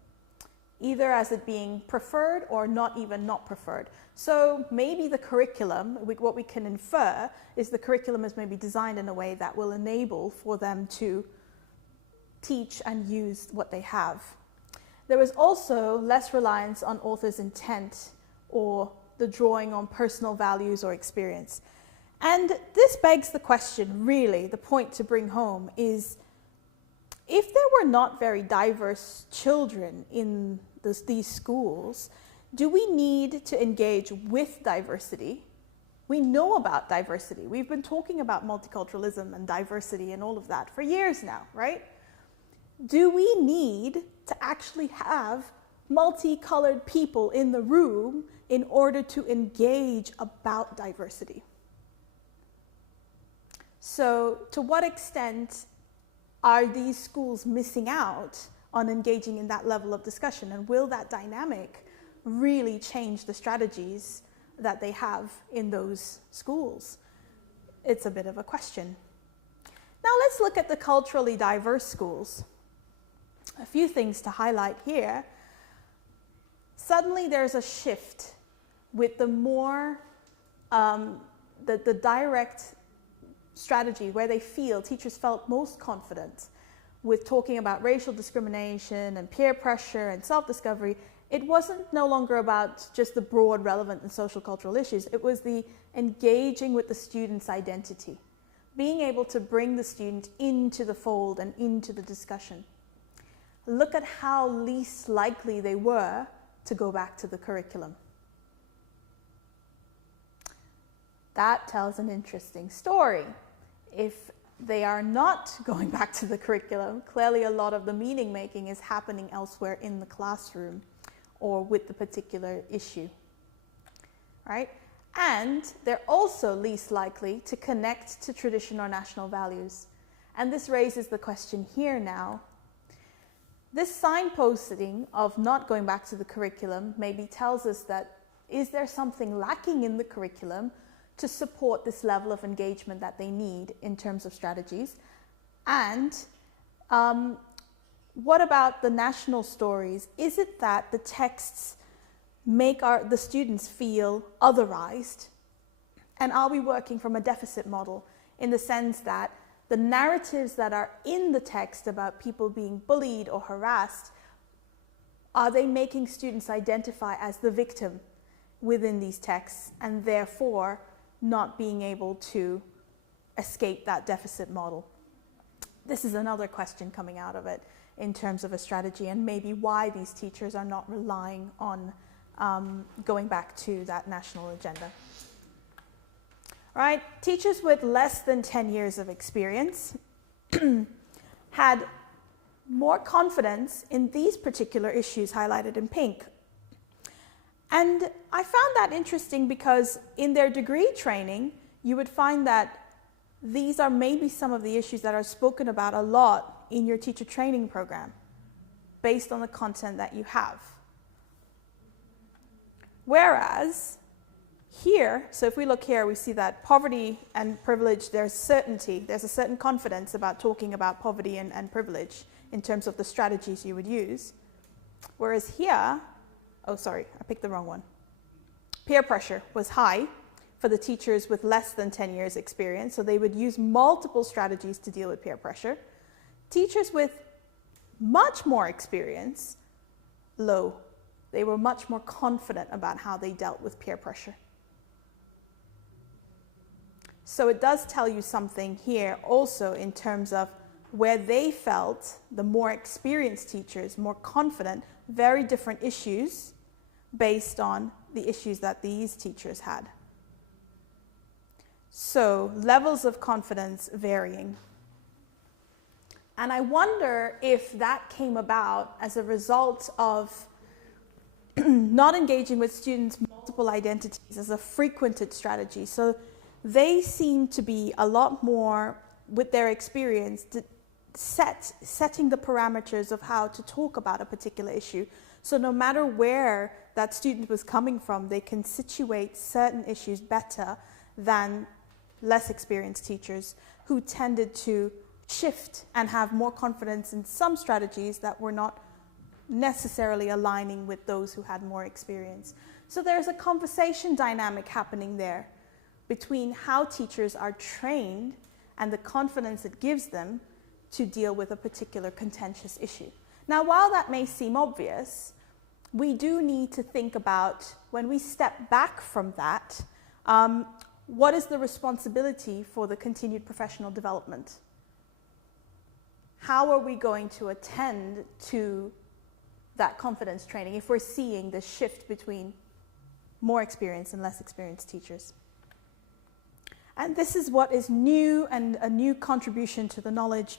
either as it being preferred or not even not preferred. So maybe the curriculum, what we can infer is the curriculum is maybe designed in a way that will enable for them to teach and use what they have. There was also less reliance on author's intent or the drawing on personal values or experience. And this begs the question, really, the point to bring home is, if there were not very diverse children in these schools, do we need to engage with diversity? We know about diversity. We've been talking about multiculturalism and diversity and all of that for years now, right? Do we need to actually have multicolored people in the room in order to engage about diversity? So to what extent are these schools missing out on engaging in that level of discussion? And will that dynamic really change the strategies that they have in those schools? It's a bit of a question. Now let's look at the culturally diverse schools. A few things to highlight here. Suddenly there's a shift with the more, the direct strategy where teachers felt most confident with talking about racial discrimination and peer pressure and self-discovery. It wasn't no longer about just the broad, relevant and social cultural issues. It was the engaging with the student's identity, being able to bring the student into the fold and into the discussion. Look at how least likely they were to go back to the curriculum. That tells an interesting story. If they are not going back to the curriculum, clearly a lot of the meaning making is happening elsewhere in the classroom or with the particular issue, right? And they're also least likely to connect to tradition or national values. And this raises the question here now. This signposting of not going back to the curriculum maybe tells us that is there something lacking in the curriculum to support this level of engagement that they need in terms of strategies? And what about the national stories? Is it that the texts make the students feel otherized? And are we working from a deficit model in the sense that the narratives that are in the text about people being bullied or harassed, are they making students identify as the victim within these texts and therefore not being able to escape that deficit model? This is another question coming out of it in terms of a strategy, and maybe why these teachers are not relying on going back to that national agenda. All right, teachers with less than 10 years of experience had more confidence in these particular issues highlighted in pink. And I found that interesting because in their degree training, you would find that these are maybe some of the issues that are spoken about a lot in your teacher training program based on the content that you have. Whereas here, so if we look here, we see that poverty and privilege, there's certainty, there's a certain confidence about talking about poverty and privilege in terms of the strategies you would use. Whereas here, oh sorry, I picked the wrong one. Peer pressure was high for the teachers with less than 10 years experience, so they would use multiple strategies to deal with peer pressure. Teachers with much more experience, low. They were much more confident about how they dealt with peer pressure. So it does tell you something here also in terms of where they felt, the more experienced teachers, more confident, very different issues based on the issues that these teachers had. So levels of confidence varying. And I wonder if that came about as a result of not engaging with students' multiple identities as a frequented strategy. So they seem to be a lot more, with their experience, setting the parameters of how to talk about a particular issue. So no matter where that student was coming from, they can situate certain issues better than less experienced teachers who tended to shift and have more confidence in some strategies that were not necessarily aligning with those who had more experience. So there's a conversation dynamic happening there between how teachers are trained and the confidence it gives them to deal with a particular contentious issue. Now, while that may seem obvious, we do need to think about, when we step back from that, what is the responsibility for the continued professional development? How are we going to attend to that confidence training if we're seeing the shift between more experienced and less experienced teachers? And this is what is new and a new contribution to the knowledge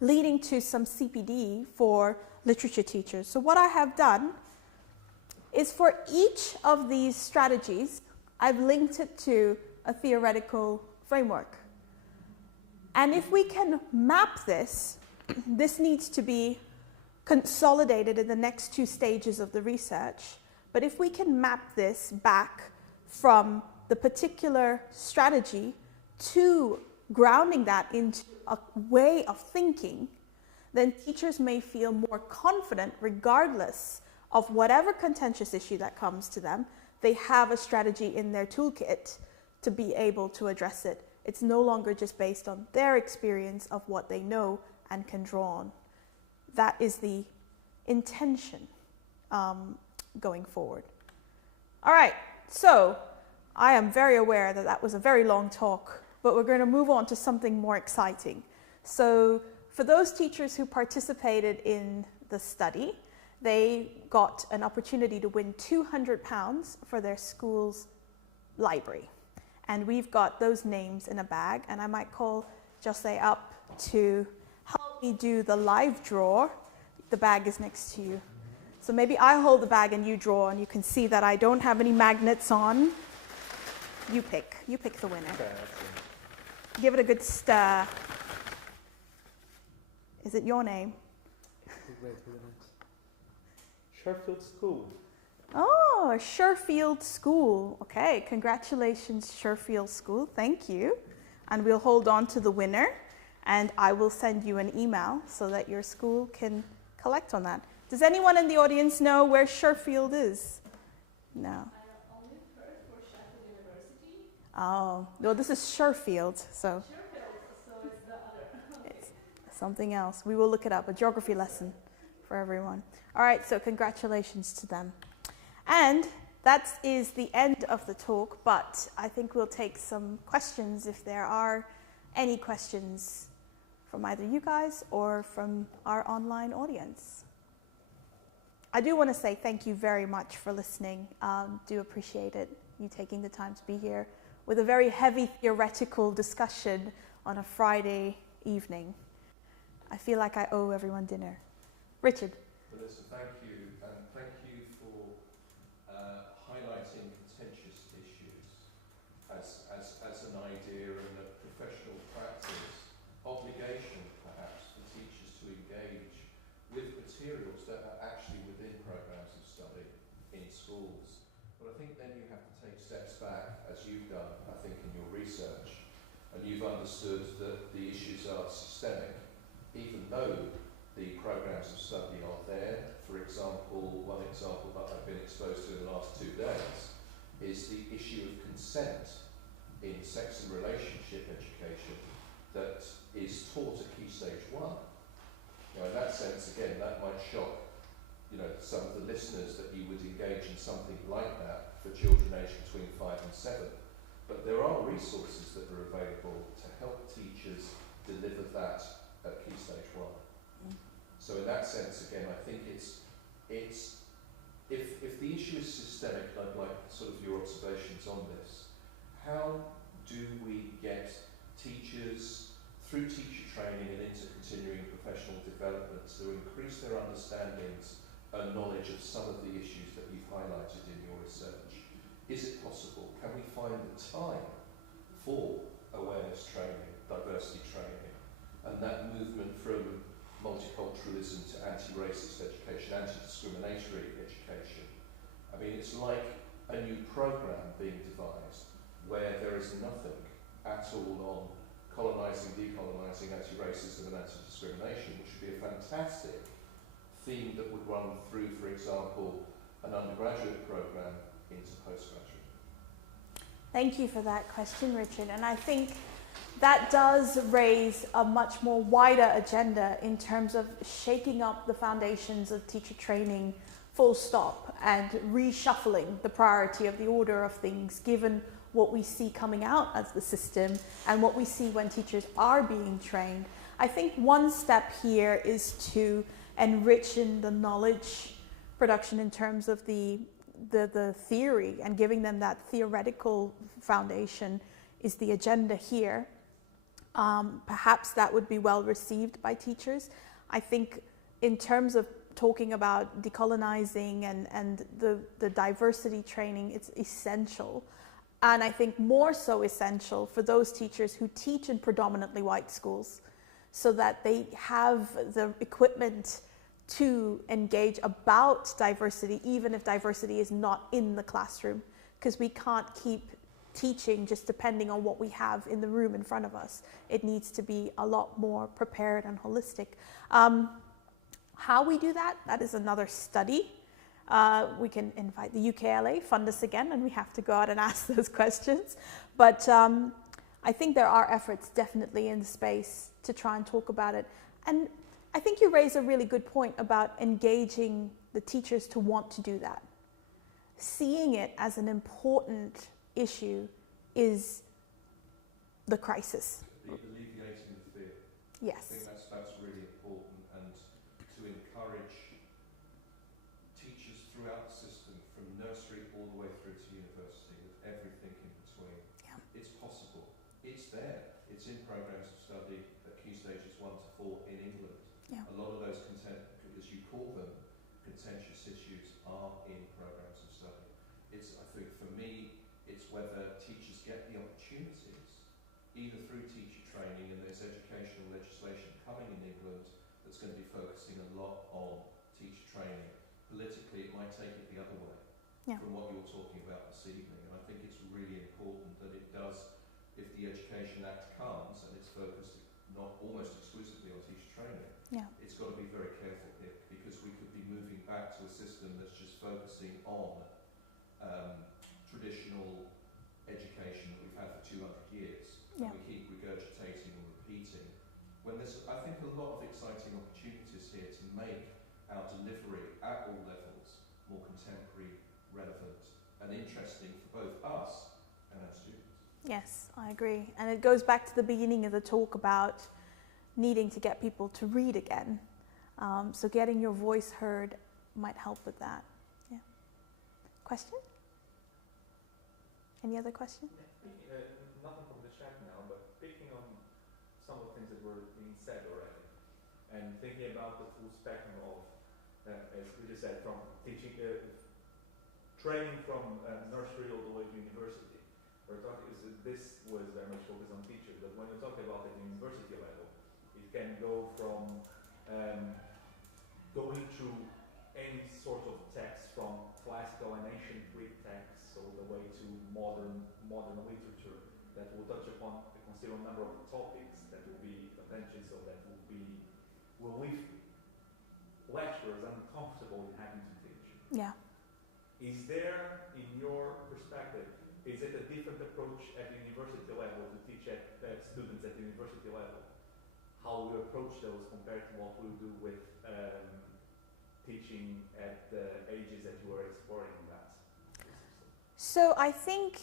leading to some CPD for literature teachers. So what I have done is for each of these strategies, I've linked it to a theoretical framework. And if we can map this, this needs to be consolidated in the next two stages of the research. But if we can map this back from the particular strategy to grounding that into a way of thinking, then teachers may feel more confident regardless of whatever contentious issue that comes to them. They have a strategy in their toolkit to be able to address it. It's no longer just based on their experience of what they know and can draw on. That is the intention going forward. All right, so I am very aware that that was a very long talk, but we're going to move on to something more exciting. So for those teachers who participated in the study, they got an opportunity to win £200 for their school's library. And we've got those names in a bag, and I might call Jose up to help me do the live draw. The bag is next to you. So maybe I hold the bag and you draw, and you can see that I don't have any magnets on. You pick the winner. Okay, Give it a good stir. Is it your name? Wait. Sherfield School. Oh, Sherfield School. Okay, congratulations, Sherfield School. Thank you. And we'll hold on to the winner, and I will send you an email so that your school can collect on that. Does anyone in the audience know where Sherfield is? No. I only heard for Sheffield University. Oh, well, this is Sherfield, so Sherfield, so it's the other. it's something else. We will look it up, a geography lesson for everyone. All right, so congratulations to them. And that is the end of the talk, but I think we'll take some questions if there are any questions from either you guys or from our online audience. I do want to say thank you very much for listening. Do appreciate it, you taking the time to be here with a very heavy theoretical discussion on a Friday evening. I feel like I owe everyone dinner. Richard. Melissa, thank you, and thank you for highlighting contentious issues as an idea and a professional practice, obligation perhaps for teachers to engage with materials that are actually within programs of study in schools. But I think then you have to take steps back, as you've done, I think, in your research, and you've understood that the issues are systemic, even though the programs of study are there. For example, one example that I've been exposed to in the last 2 days is the issue of consent in sex and relationship education that is taught at Key Stage 1. Now, in that sense, again, that might shock, some of the listeners that you would engage in something like that for children aged between 5 and 7. But there are resources that are available to help teachers deliver that at Key Stage 1. So in that sense, again, I think it's if the issue is systemic, and I'd like sort of your observations on this, how do we get teachers through teacher training and into continuing professional development to increase their understandings and knowledge of some of the issues that you've highlighted in your research? Is it possible? Can we find the time for awareness training, diversity training, and that movement from multiculturalism to anti-racist education, anti-discriminatory education? I mean, it's like a new program being devised where there is nothing at all on colonising, decolonising, anti-racism and anti-discrimination, which would be a fantastic theme that would run through, for example, an undergraduate program into postgraduate. Thank you for that question, Richard. And I think that does raise a much more wider agenda in terms of shaking up the foundations of teacher training full stop and reshuffling the priority of the order of things given what we see coming out as the system and what we see when teachers are being trained. I think one step here is to enrich in the knowledge production in terms of the theory and giving them that theoretical foundation is the agenda here. Perhaps that would be well received by teachers. I think in terms of talking about decolonizing and the diversity training, it's essential. And I think more so essential for those teachers who teach in predominantly white schools so that they have the equipment to engage about diversity, even if diversity is not in the classroom, because we can't keep teaching just depending on what we have in the room in front of us. It needs to be a lot more prepared and holistic. How we do that, that is another study. We can invite the UKLA, fund us again, and we have to go out and ask those questions. But I think there are efforts definitely in the space to try and talk about it. And I think you raise a really good point about engaging the teachers to want to do that. Seeing it as an important issue is the crisis. Alleviating the fear. Yes. I think that's really important, and to encourage teachers throughout the system, from nursery all the way through to university, with everything in between. Yeah. It's possible. It's there. It's in programs of study at Key Stages 1 to 4 in England. Yeah. A lot of those, as you call them, contentious issues are in programs of study. I think for me, it's whether teachers get the opportunities, either through teacher legislation coming in England that's going to be focusing a lot on teacher training. Politically, it might take it the other way from what you're talking about this evening. And I think it's really important that it does, if the Education Act comes and it's focused not almost exclusively on teacher training, it's got to be very careful here, because we could be moving back to a system that's just focusing on traditional education that we've had for 200 years, and we keep regurgitating and repeating, when there's, I think, a lot of exciting opportunities here to make our delivery at all levels more contemporary, relevant and interesting for both us and our students. Yes, I agree. And it goes back to the beginning of the talk about needing to get people to read again. So getting your voice heard might help with that. Yeah. Question? Any other question? Nothing from the chat now, but picking on some of the things that were being said already, and thinking about the full spectrum of, as we just said, from teaching, training from nursery all the way to university. We're talking, this was very much focused on teachers, but when we're talking about at the university level, it can go from going through any sort of text, from classical and ancient Greek texts all the way to modern literature that will touch upon a considerable number of topics that will be contentious, or that will leave lecturers uncomfortable in having to teach. Yeah. Is there, in your perspective, is it a different approach at the university level to teach at students at the university level? How we approach those compared to what we do with teaching at the ages that you are exploring that? So I think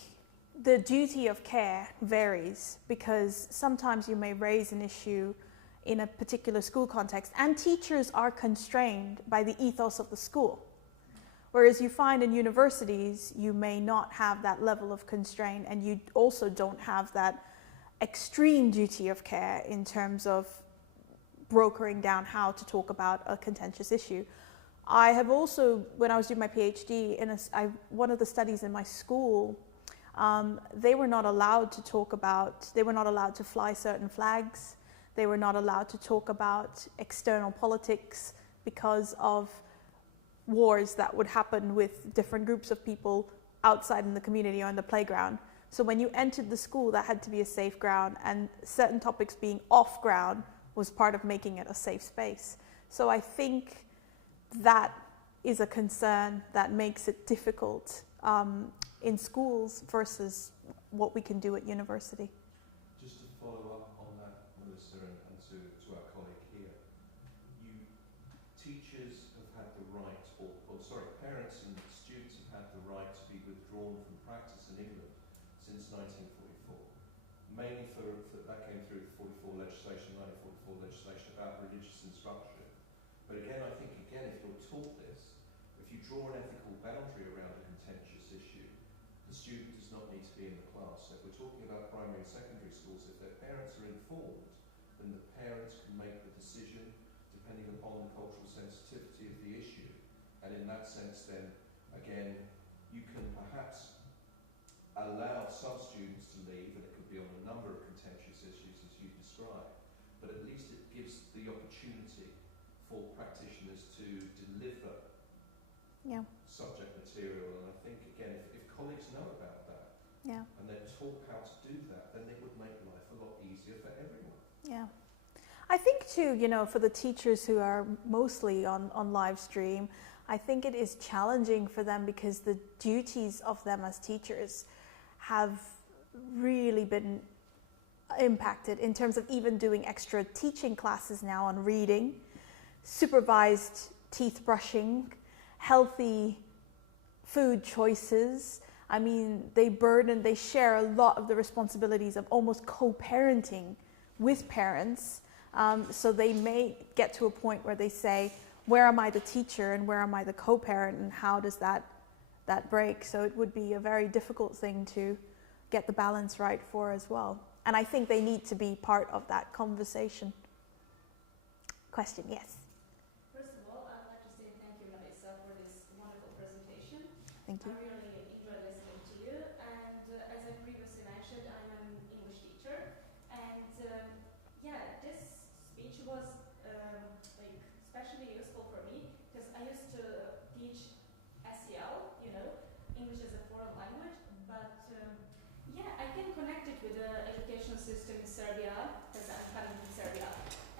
the duty of care varies, because sometimes you may raise an issue in a particular school context, and teachers are constrained by the ethos of the school. Whereas you find in universities, you may not have that level of constraint, and you also don't have that extreme duty of care in terms of brokering down how to talk about a contentious issue. I have also, when I was doing my PhD, one of the studies in my school, they were not allowed to talk about, they were not allowed to fly certain flags, they were not allowed to talk about external politics because of wars that would happen with different groups of people outside in the community or in the playground. So when you entered the school, that had to be a safe ground, and certain topics being off ground was part of making it a safe space. So I think that is a concern that makes it difficult in schools versus what we can do at university. Just to follow up on that, Melissa, and to our colleague here, teachers have had the right, parents and students have had the right to be withdrawn from practice in England since 1944. Mainly for that came through the 1944 legislation about religious instruction. But again, I think, if you're taught this, if you draw an ethical boundary around a contentious issue, the student does not need to be in the class. So if we're talking about primary and secondary schools, if their parents are informed, then the parents can make the decision depending upon the cultural sensitivity of the issue. And in that sense, then, again, you can perhaps allow some students to leave, and it could be on a number of contentious issues as you described, but at least it gives the opportunity for practitioners to deliver subject material. And I think, again, if colleagues know about that and they're taught how to do that, then it would make life a lot easier for everyone. Yeah. I think too, for the teachers who are mostly on live stream, I think it is challenging for them because the duties of them as teachers have really been impacted in terms of even doing extra teaching classes now on reading, supervised teeth brushing, healthy food choices. I mean, they share a lot of the responsibilities of almost co-parenting with parents. So they may get to a point where they say, where am I the teacher and where am I the co-parent, and how does that break? So it would be a very difficult thing to get the balance right for as well. And I think they need to be part of that conversation. Question, yes? First of all, I'd like to say thank you, Melissa, for this wonderful presentation. Thank you. I really enjoyed listening to you. And as I previously mentioned, I'm an English teacher. And this system in Serbia, because I'm coming from Serbia,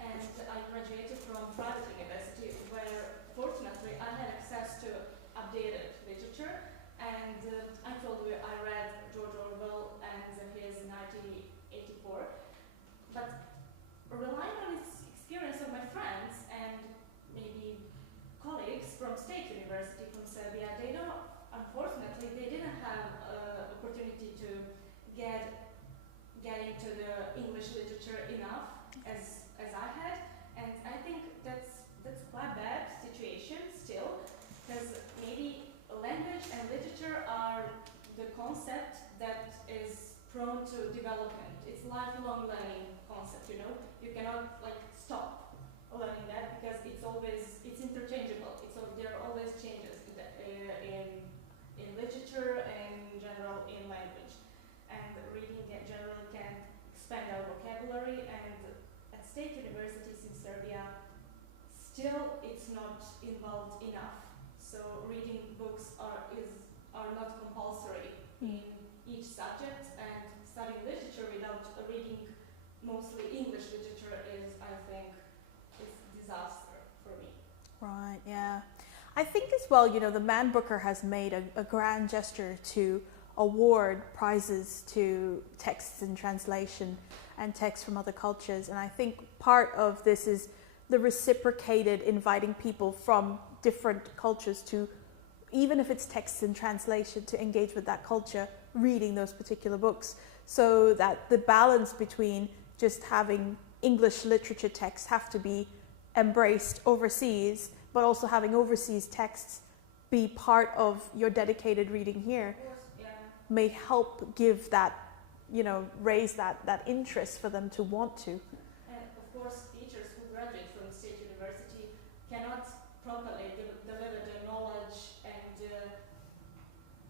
and I graduated from private university where fortunately I had access to updated literature, and I told you I read George Orwell and his 1984, but relying on the experience of my friends and maybe colleagues from state university from Serbia, they don't, unfortunately, they didn't have opportunity to get into the English literature enough as I had, and I think that's quite bad situation still, because maybe language and literature are the concept that is prone to development. It's lifelong learning concept, you know. You cannot like stop learning that because it's interchangeable. There are always changes in literature and in general in language. And reading generally can expand our vocabulary, and at state universities in Serbia, still it's not involved enough. So reading books are not compulsory in each subject, and studying literature without reading mostly English literature is, I think, is disaster for me. Right, yeah. I think as well, you know, the Man Booker has made a grand gesture to award prizes to texts in translation and texts from other cultures. And I think part of this is the reciprocated inviting people from different cultures to, even if it's texts in translation, to engage with that culture, reading those particular books. So that the balance between just having English literature texts have to be embraced overseas, but also having overseas texts be part of your dedicated reading here Of course, yeah. may help give that, you know, raise that interest for them to want to. And of course, teachers who graduate from state university cannot properly deliver the knowledge and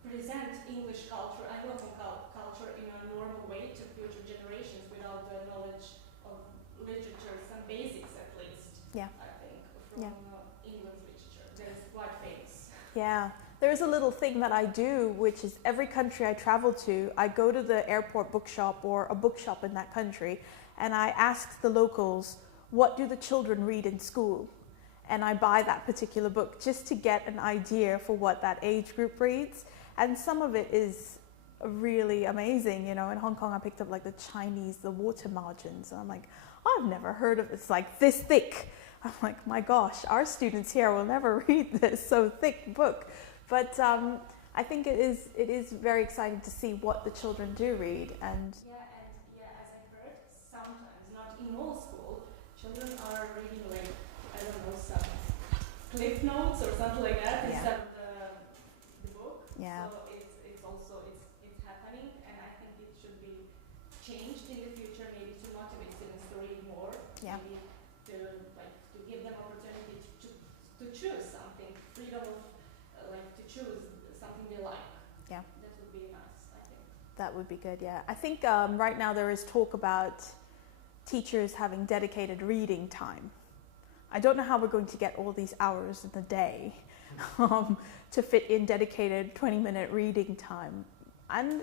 present English culture, Anglophone culture in a normal way to future generations without the knowledge of literature, some basics at least. Yeah. I think from Yeah. England's literature that is quite famous. Yeah, there's a little thing that I do, which is every country I travel to, I go to the airport bookshop or a bookshop in that country, and I ask the locals, what do the children read in school? And I buy that particular book just to get an idea for what that age group reads. And some of it is really amazing. You know, in Hong Kong, I picked up like the Chinese, the water margins. And I'm like, I've never heard of it. It's like this thick. I'm like, my gosh, our students here will never read this so thick book. But I think it is very exciting to see what the children do read. And As I heard, sometimes, not in all school, children are reading like, I don't know, some cliff notes or something like that Yeah. instead of the book. Yeah. So it's also happening, and I think it should be changed in the future, maybe to motivate students to read more. Yeah. Maybe to give them opportunity to choose something, freedom of to choose something they like. Yeah. That would be nice, I think. that would be good, yeah. I think right now there is talk about teachers having dedicated reading time. I don't know how we're going to get all these hours in the day to fit in dedicated 20-minute reading time. And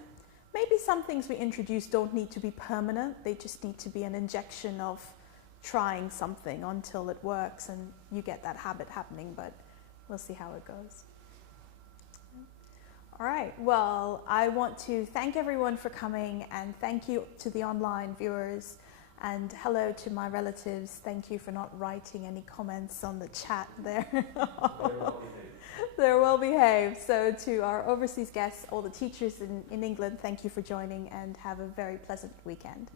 maybe some things we introduce don't need to be permanent. They just need to be an injection of trying something until it works and you get that habit happening, but we'll see how it goes. All right, well, I want to thank everyone for coming, and thank you to the online viewers, and hello to my relatives. Thank you for not writing any comments on the chat there. They're well behaved. So to our overseas guests, all the teachers in England, thank you for joining, and have a very pleasant weekend.